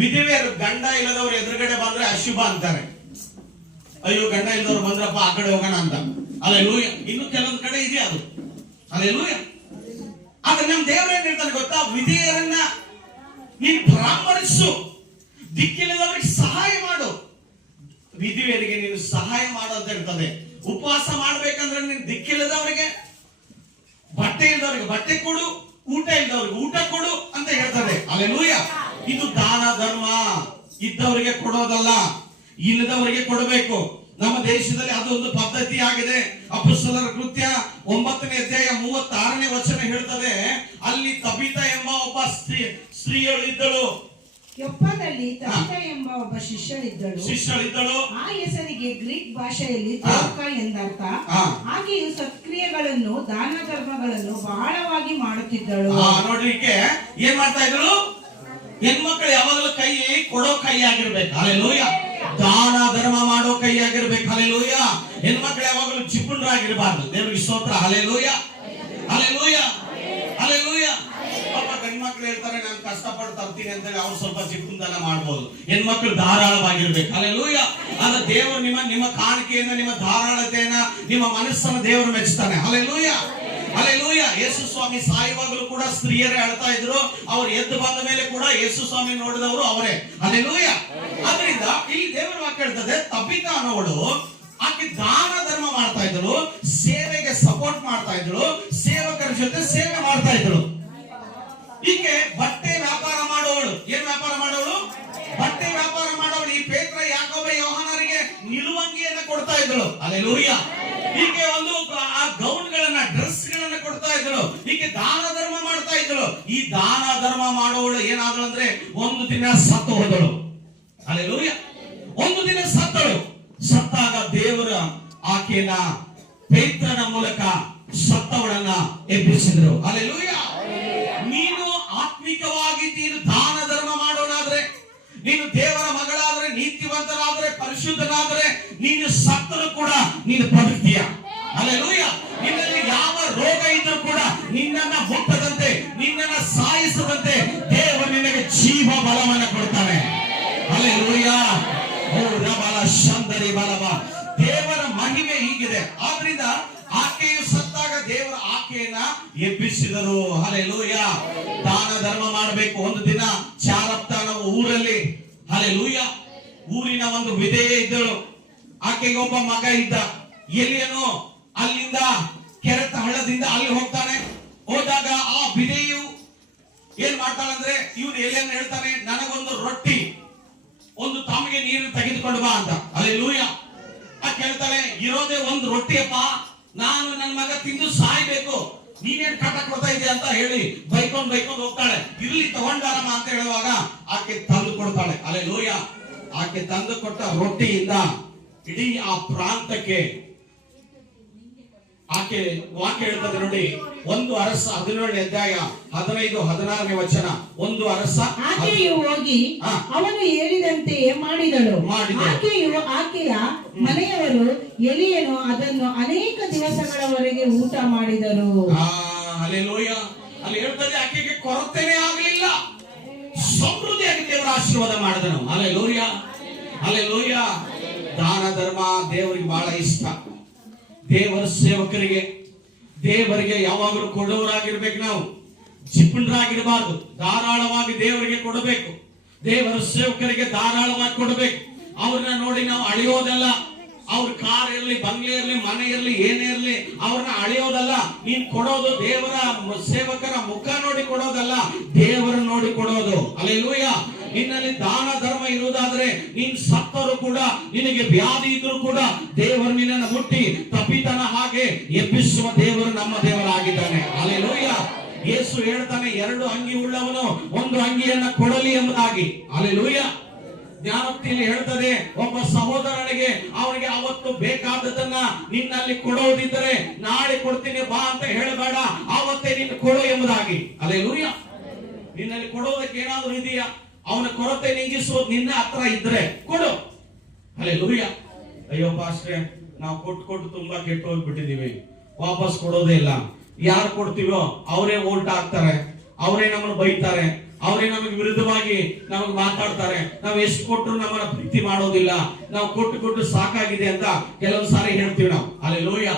ವಿಧವೆಯರು ಗಂಡ ಇಲ್ಲದವರು ಎದುರುಗಡೆ ಬಂದ್ರೆ ಅಶುಭ ಅಂತಾರೆ. ಅಯ್ಯೋ, ಗಂಡ ಇಲ್ಲದವ್ರು ಬಂದ್ರಪ್ಪ ಆ ಕಡೆ ಹೋಗೋಣ ಅಂತ. ಹಲ್ಲೆಲೂಯಾ. ಇನ್ನು ಕೆಲವೊಂದು ಕಡೆ ಇದೆ ಅದು. ಹಲ್ಲೆಲೂಯಾ. ಆದ್ರೆ ನಮ್ಮ ದೇವರು ಏನ್ ಹೇಳ್ತಾನೆ ಗೊತ್ತಾ? ವಿಧೇಯರನ್ನ ನೀನು ಪರಾಮರ್ಶಿಸು, ದಿಕ್ಕಿಲ್ಲದವರಿಗೆ ಸಹಾಯ ಮಾಡು, ವಿಧವೆಯರಿಗೆ ನೀನು ಸಹಾಯ ಮಾಡು ಅಂತ ಹೇಳ್ತದೆ. ಉಪವಾಸ ಮಾಡ್ಬೇಕಂದ್ರೆ ನೀನು ದಿಕ್ಕಿಲ್ಲದವರಿಗೆ, ಬಟ್ಟೆ ಇಲ್ಲದವರಿಗೆ ಬಟ್ಟೆ ಕೊಡು, ಊಟ ಇಲ್ಲದವರಿಗೆ ಊಟ ಕೊಡು ಅಂತ ಹೇಳ್ತದೆ. ಹಲ್ಲೆಲೂಯಾ. ಇದು ದಾನ ಧರ್ಮ. ಇದ್ದವರಿಗೆ ಕೊಡೋದಲ್ಲ, ಇಲ್ಲದವರಿಗೆ ಕೊಡಬೇಕು. ನಮ್ಮ ದೇಶದಲ್ಲಿ ಅದು ಒಂದು ಪದ್ಧತಿ ಆಗಿದೆ. ಅಪೊಸ್ತಲರ ಕೃತ್ಯ 9ನೇ ಅಧ್ಯಾಯ 36ನೇ ವಚನ ಹೇಳ್ತದೆ, ಅಲ್ಲಿ ತಬಿತಾ ಎಂಬ ಒಬ್ಬ ಸ್ತ್ರೀಯಳು ಇದ್ದಳು. ಯೊಪ್ಪದಲ್ಲಿ ತಬಿತಾ ಎಂಬ ಒಬ್ಬ ಶಿಷ್ಯಳಿದ್ದಳು. ಆ ಹೆಸರಿಗೆ ಗ್ರೀಕ್ ಭಾಷೆಯಲ್ಲಿ ದೋರ್ಕ ಎಂದರ್ಥ. ಆಕೆಯು ಸತ್ಕ್ರಿಯೆಗಳನ್ನು, ದಾನ ಧರ್ಮಗಳನ್ನು ಬಹಳವಾಗಿ ಮಾಡುತ್ತಿದ್ದಳು. ನೋಡ್ಲಿಕ್ಕೆ ಏನ್ ಮಾಡ್ತಾ ಇದ್ದಳು? ಹೆಣ್ಮಕ್ಳು ಯಾವಾಗಲೂ ಕೈ ಕೊಡೋ ಕೈ ಆಗಿರ್ಬೇಕು. ಹಲ್ಲೆಲೂಯಾ. ದಾನ ಧರ್ಮ ಮಾಡೋ ಕೈ ಆಗಿರ್ಬೇಕು. ಹಲ್ಲೆಲೂಯಾ. ಹೆಣ್ಮಕ್ಳು ಯಾವಾಗಲೂ ಚಿಪ್ಪುಣರಾಗಿರ್ಬಾರ್ದು. ದೇವರಿಗೆ ಸ್ತೋತ್ರ. Hallelujah, hallelujah, hallelujah. ಪಾಪ ಗಂಡ್ಮಕ್ಳು ಹೇಳ್ತಾರೆ ನಾನು ಕಷ್ಟಪಟ್ಟು ತರ್ತೀನಿ ಅಂತ ಹೇಳಿ ಅವ್ರು ಸ್ವಲ್ಪ ಚಿಕ್ಕುಂದನ ಮಾಡ್ಬೋದು. ಹೆಣ್ಮಕ್ಳು ಧಾರಾಳವಾಗಿರ್ಬೇಕು. ಹಲ್ಲೆಲೂಯಾ. ಆದ್ರೆ ದೇವರು ನಿಮ್ಮ ಕಾಣಿಕೆಯನ್ನ, ನಿಮ್ಮ ಧಾರಾಳತೆಯನ್ನ, ನಿಮ್ಮ ಮನಸ್ಸನ್ನ ದೇವರು ಮೆಚ್ಚುತ್ತಾನೆ. Hallelujah, hallelujah. ಯೇಸು ಸ್ವಾಮಿ ಸಾಯುವಾಗಲೂ ಕೂಡ ಸ್ತ್ರೀಯರೇ ಅಳ್ತಾ ಇದ್ರು. ಅವ್ರು ಎದ್ದು ಬಂದ ಮೇಲೆ ಕೂಡ ಯೇಸು ಸ್ವಾಮಿ ನೋಡಿದವರು ಅವರೇ. ಹಲ್ಲೆಲೂಯಾ. ಅದರಿಂದ ಇಲ್ಲಿ ದೇವರ ವಾಕ್ಯ ಹೇಳ್ತದೆ, ತಬಿತಾ ಅನ್ನೋಳು ಆಕೆ ದಾನ ಧರ್ಮ ಮಾಡ್ತಾ ಇದ್ದಳು, ಸೇವೆಗೆ ಸಪೋರ್ಟ್ ಮಾಡ್ತಾ ಇದ್ದಳು, ಸೇವಕರ ಜೊತೆ ಸೇವೆ ಮಾಡ್ತಾ ಇದ್ದಳು. ಈಕೆ ಬಟ್ಟೆ ವ್ಯಾಪಾರ ಮಾಡೋಳು. ಏನ್ ವ್ಯಾಪಾರ ಮಾಡೋಳು? ಬಟ್ಟೆ ವ್ಯಾಪಾರ ಮಾಡೋಳು. ಈ ಪೇತ್ರ, ಯಾಕೋಬ, ಯೋಹಾನರಿಗೆ ನಿಲುವಂಗಿಯನ್ನ ಕೊಡ್ತಾ ಇದ್ದಳು. ಹಲ್ಲೆಲೂಯಾ. ಈಕೆ ಒಂದು ಆ ಗೌನ್ಗಳನ್ನ, ಡ್ರೆಸ್ ಗಳನ್ನ ಕೊಡ್ತಾ ಇದ್ದಳು. ಈಕೆ ದಾನ ಧರ್ಮ ಮಾಡ್ತಾ ಇದ್ದಳು. ಈ ದಾನ ಧರ್ಮ ಮಾಡೋಳು ಏನಾದಳು ಅಂದ್ರೆ ಒಂದು ದಿನ ಸತ್ತು ಹೋದಳು. ಹಲ್ಲೆಲೂಯಾ. ಒಂದು ದಿನ ಸತ್ತಳು. ಸತ್ತಾಗ ದೇವರ ಆಕೆಯನ್ನ ಪೇತ್ರನ ಮೂಲಕ ಸತ್ತವಳನ್ನ ಎಬ್ಬಿಸಿದ್ರು. ಹಲ್ಲೆಲೂಯಾ. ನೀನು ಆತ್ಮಿಕವಾಗಿ ನೀನು ದಾನ ಧರ್ಮ ಮಾಡೋಣಾದ್ರೆ, ನೀನು ದೇವರ ಮಗಳಾದ್ರೆ, ನೀತಿವಂತರಾದ್ರೆ, ಪರಿಶುದ್ಧನಾದ್ರೆ, ನೀನು ಸತ್ತರೂ ಕೂಡ ನೀನು ಬದುಕ್ತೀಯ. ಹಲ್ಲೆಲೂಯಾ. ನಿನ್ನಲ್ಲಿ ಯಾವ ರೋಗ ಇದ್ರೂ ಕೂಡ ನಿನ್ನನ್ನ ಮುಟ್ಟದಂತೆ, ನಿನ್ನನ್ನ ಸಾಯಿಸದಂತೆ ದೇವರು ನಿನಗೆ ಜೀವ ಬಲವನ್ನ ಕೊಡ್ತಾನೆ. ಹಲ್ಲೆಲೂಯಾ. ಶಂದರಿ ಬಲವ. ದೇವರ ಮಹಿಮೆ ಹೀಗಿದೆ. ಆದ್ರಿಂದ ಆಕೆಯು ಸತ್ತಾಗ ದೇವರ ಆಕೆಯನ್ನ ಎಬ್ಬಿಸಿದರು. ಹಲ್ಲೆಲೂಯಾ. ದಾನ ಧರ್ಮ ಮಾಡಬೇಕು. ಒಂದು ದಿನ ಚಾರಪ್ತ ನಾವು ಊರಲ್ಲಿ, ಹಲ್ಲೆಲೂಯಾ, ಊರಿನ ಒಂದು ವಿಧೇಯ ಇದ್ದಳು. ಆಕೆಗೆ ಒಬ್ಬ ಮಗ ಇದ್ದ. ಎಲಿಯನು ಅಲ್ಲಿಂದ ಕೆರೆತ ಹಳ್ಳದಿಂದ ಅಲ್ಲಿ ಹೋಗ್ತಾನೆ. ಹೋದಾಗ ಆ ವಿಧೇಯು ಏನ್ ಮಾಡ್ತಾಳಂದ್ರೆ, ಇವ್ರು ಎಲಿಯನ್ನ ಹೇಳ್ತಾನೆ, ನನಗೊಂದು ರೊಟ್ಟಿ, ಒಂದು ತಾಮಿಗೆ ನೀರು ತೆಗೆದುಕೊಂಡು ಬಾ ಅಂತ. ಹಲ್ಲೆಲೂಯಾ. ಕೇಳ್ತಾಳೆ, ಇರೋದೇ ಒಂದು ರೊಟ್ಟಿಯಪ್ಪ, ನಾನು ನನ್ನ ಮಗ ತಿಂದು ಸಾಯ್ಬೇಕು, ನೀನೇನ್ ಕಾಟ ಕೊಡ್ತಾ ಇದೆಯಾ ಅಂತ ಹೇಳಿ ಬೈಕೊಂಡು ಹೋಗ್ತಾಳೆ. ಇರ್ಲಿ ತಗೊಂಡಾರಮ್ಮ ಅಂತ ಹೇಳುವಾಗ ಆಕೆ ತಂದು ಕೊಡ್ತಾಳೆ. ಹಲ್ಲೆಲೂಯಾ. ಆಕೆ ತಂದು ಕೊಟ್ಟ ರೊಟ್ಟಿಯಿಂದ ಇಡೀ ಆ ಪ್ರಾಂತಕ್ಕೆ ಆಕೆ ವಾಕ್ಯ ಹೇಳ್ತದೆ ನೋಡಿ. 1 ಅರಸ 17ನೇ ಅಧ್ಯಾಯ 15, 16ನೇ ವಚನ. 1 ಅರಸ. ಆಕೆಯು ಹೋಗಿ ಅವನು ಹೇಳಿದಂತೆಯೇ ಮಾಡಿದಳು. ಆಕೆಯ ಮನೆಯವರು ಎಲಿಯನು ಅದನ್ನು ಅನೇಕ ದಿವಸಗಳವರೆಗೆ ಊಟ ಮಾಡಿದರು. ಹಲ್ಲೆಲೂಯಾ. ಅಲ್ಲಿ ಹೇಳ್ತದೆ ಆಕೆಗೆ ಕೊರತೆನೇ ಆಗಲಿಲ್ಲ, ಸಮೃದ್ಧಿಯಾಗಿ ದೇವರ ಆಶೀರ್ವಾದ ಮಾಡಿದನು. Hallelujah, hallelujah. ದಾನ ಧರ್ಮ ದೇವರಿಗೆ ಬಹಳ ಇಷ್ಟ. ದೇವರ ಸೇವಕರಿಗೆ, ದೇವರಿಗೆ ಯಾವಾಗಲೂ ಕೊಡೋರಾಗಿರ್ಬೇಕು. ನಾವು ಜಿಪುಣರಾಗಿರಬಾರ್ದು. ಧಾರಾಳವಾಗಿ ದೇವರಿಗೆ ಕೊಡಬೇಕು. ದೇವರ ಸೇವಕರಿಗೆ ಧಾರಾಳವಾಗಿ ಕೊಡಬೇಕು. ಅವ್ರನ್ನ ನೋಡಿ ನಾವು ಅಳೆಯೋದಲ್ಲ. ಅವ್ರ ಕಾರ್ ಇರ್ಲಿ, ಬಂಗ್ಲೆ ಇರ್ಲಿ, ಮನೆ ಇರ್ಲಿ, ಏನೇ ಇರ್ಲಿ, ಅವ್ರನ್ನ ಅಳೆಯೋದಲ್ಲ. ನೀನ್ ಕೊಡೋದು ದೇವರ ಸೇವಕರ ಮುಖ ನೋಡಿ ಕೊಡೋದಲ್ಲ, ದೇವರ ನೋಡಿ ಕೊಡೋದು. ಹಲ್ಲೆಲೂಯಾ. ನಿನ್ನಲ್ಲಿ ದಾನ ಧರ್ಮ ಇರುವುದಾದ್ರೆ ನೀನ್ ಸತ್ತರು ಕೂಡ, ನಿನಗೆ ವ್ಯಾಧಿ ಇದ್ರು ಕೂಡ ದೇವರು ನಿನ್ನನ್ನು ಮುಟ್ಟಿ ತಪ್ಪಿತನ ಹಾಗೆ ಎಬ್ಬಿಸುವ ದೇವರು ನಮ್ಮ ದೇವರಾಗಿದ್ದಾನೆ. ಹಲ್ಲೆಲೂಯಾ. ಯೇಸು ಹೇಳ್ತಾನೆ, 2 ಅಂಗಿ ಉಳ್ಳವನು 1 ಅಂಗಿಯನ್ನ ಕೊಡಲಿ ಎಂಬುದಾಗಿ. ಹಲ್ಲೆಲೂಯಾ. ಜ್ಞಾನೋಕ್ತಿಯಲ್ಲಿ ಹೇಳ್ತದೆ, ಒಬ್ಬ ಸಹೋದರನಿಗೆ ಅವನಿಗೆ ಅವತ್ತು ಬೇಕಾದದನ್ನ ನಿನ್ನಲ್ಲಿ ಕೊಡೋದಿದ್ದರೆ ನಾಳೆ ಕೊಡ್ತೀನಿ ಬಾ ಅಂತ ಹೇಳಬೇಡ, ಆವತ್ತೇ ನೀನು ಕೊಡು ಎಂಬುದಾಗಿ. ಹಲ್ಲೆಲೂಯಾ. ನಿನ್ನಲ್ಲಿ ಕೊಡೋದಕ್ಕೆ ಏನಾದ್ರೂ ಇದೆಯಾ? ಅವನ ಕೊರತೆ ನೀಗಿಸೋದು ನಿನ್ನ ಹತ್ರ ಇದ್ರೆ ಕೊಡು. ಹಲ್ಲೆಲೂಯಾ. ಅಯ್ಯೋ ಪಾಸ್ಟ್ರೆ, ನಾವು ಕೊಟ್ಟು ತುಂಬಾ ಕೆಟ್ಟು ಹೋಗ್ಬಿಟ್ಟಿದೀವಿ, ವಾಪಸ್ ಕೊಡೋದೇ ಇಲ್ಲ. ಯಾರು ಕೊಡ್ತೀವೋ ಅವರೇ ಓಲ್ಟ್ ಹಾಕ್ತಾರೆ, ಅವರೇ ನಮ್ಮನ್ನು ಬೈತಾರೆ, ಅವರೇ ನಮಗೆ ವಿರುದ್ಧವಾಗಿ ನಮಗೆ ಮಾತಾಡ್ತಾರೆ. ನಾವು ಎಷ್ಟು ಕೊಟ್ಟರು ನಮ್ಮನ್ನ ಪ್ರೀತಿ ಮಾಡೋದಿಲ್ಲ. ನಾವು ಕೊಟ್ಟು ಸಾಕಾಗಿದೆ ಅಂತ ಕೆಲವೊಂದು ಸಾರಿ ಹೇಳ್ತೀವಿ ನಾವು. ಹಲ್ಲೆಲೂಯಾ.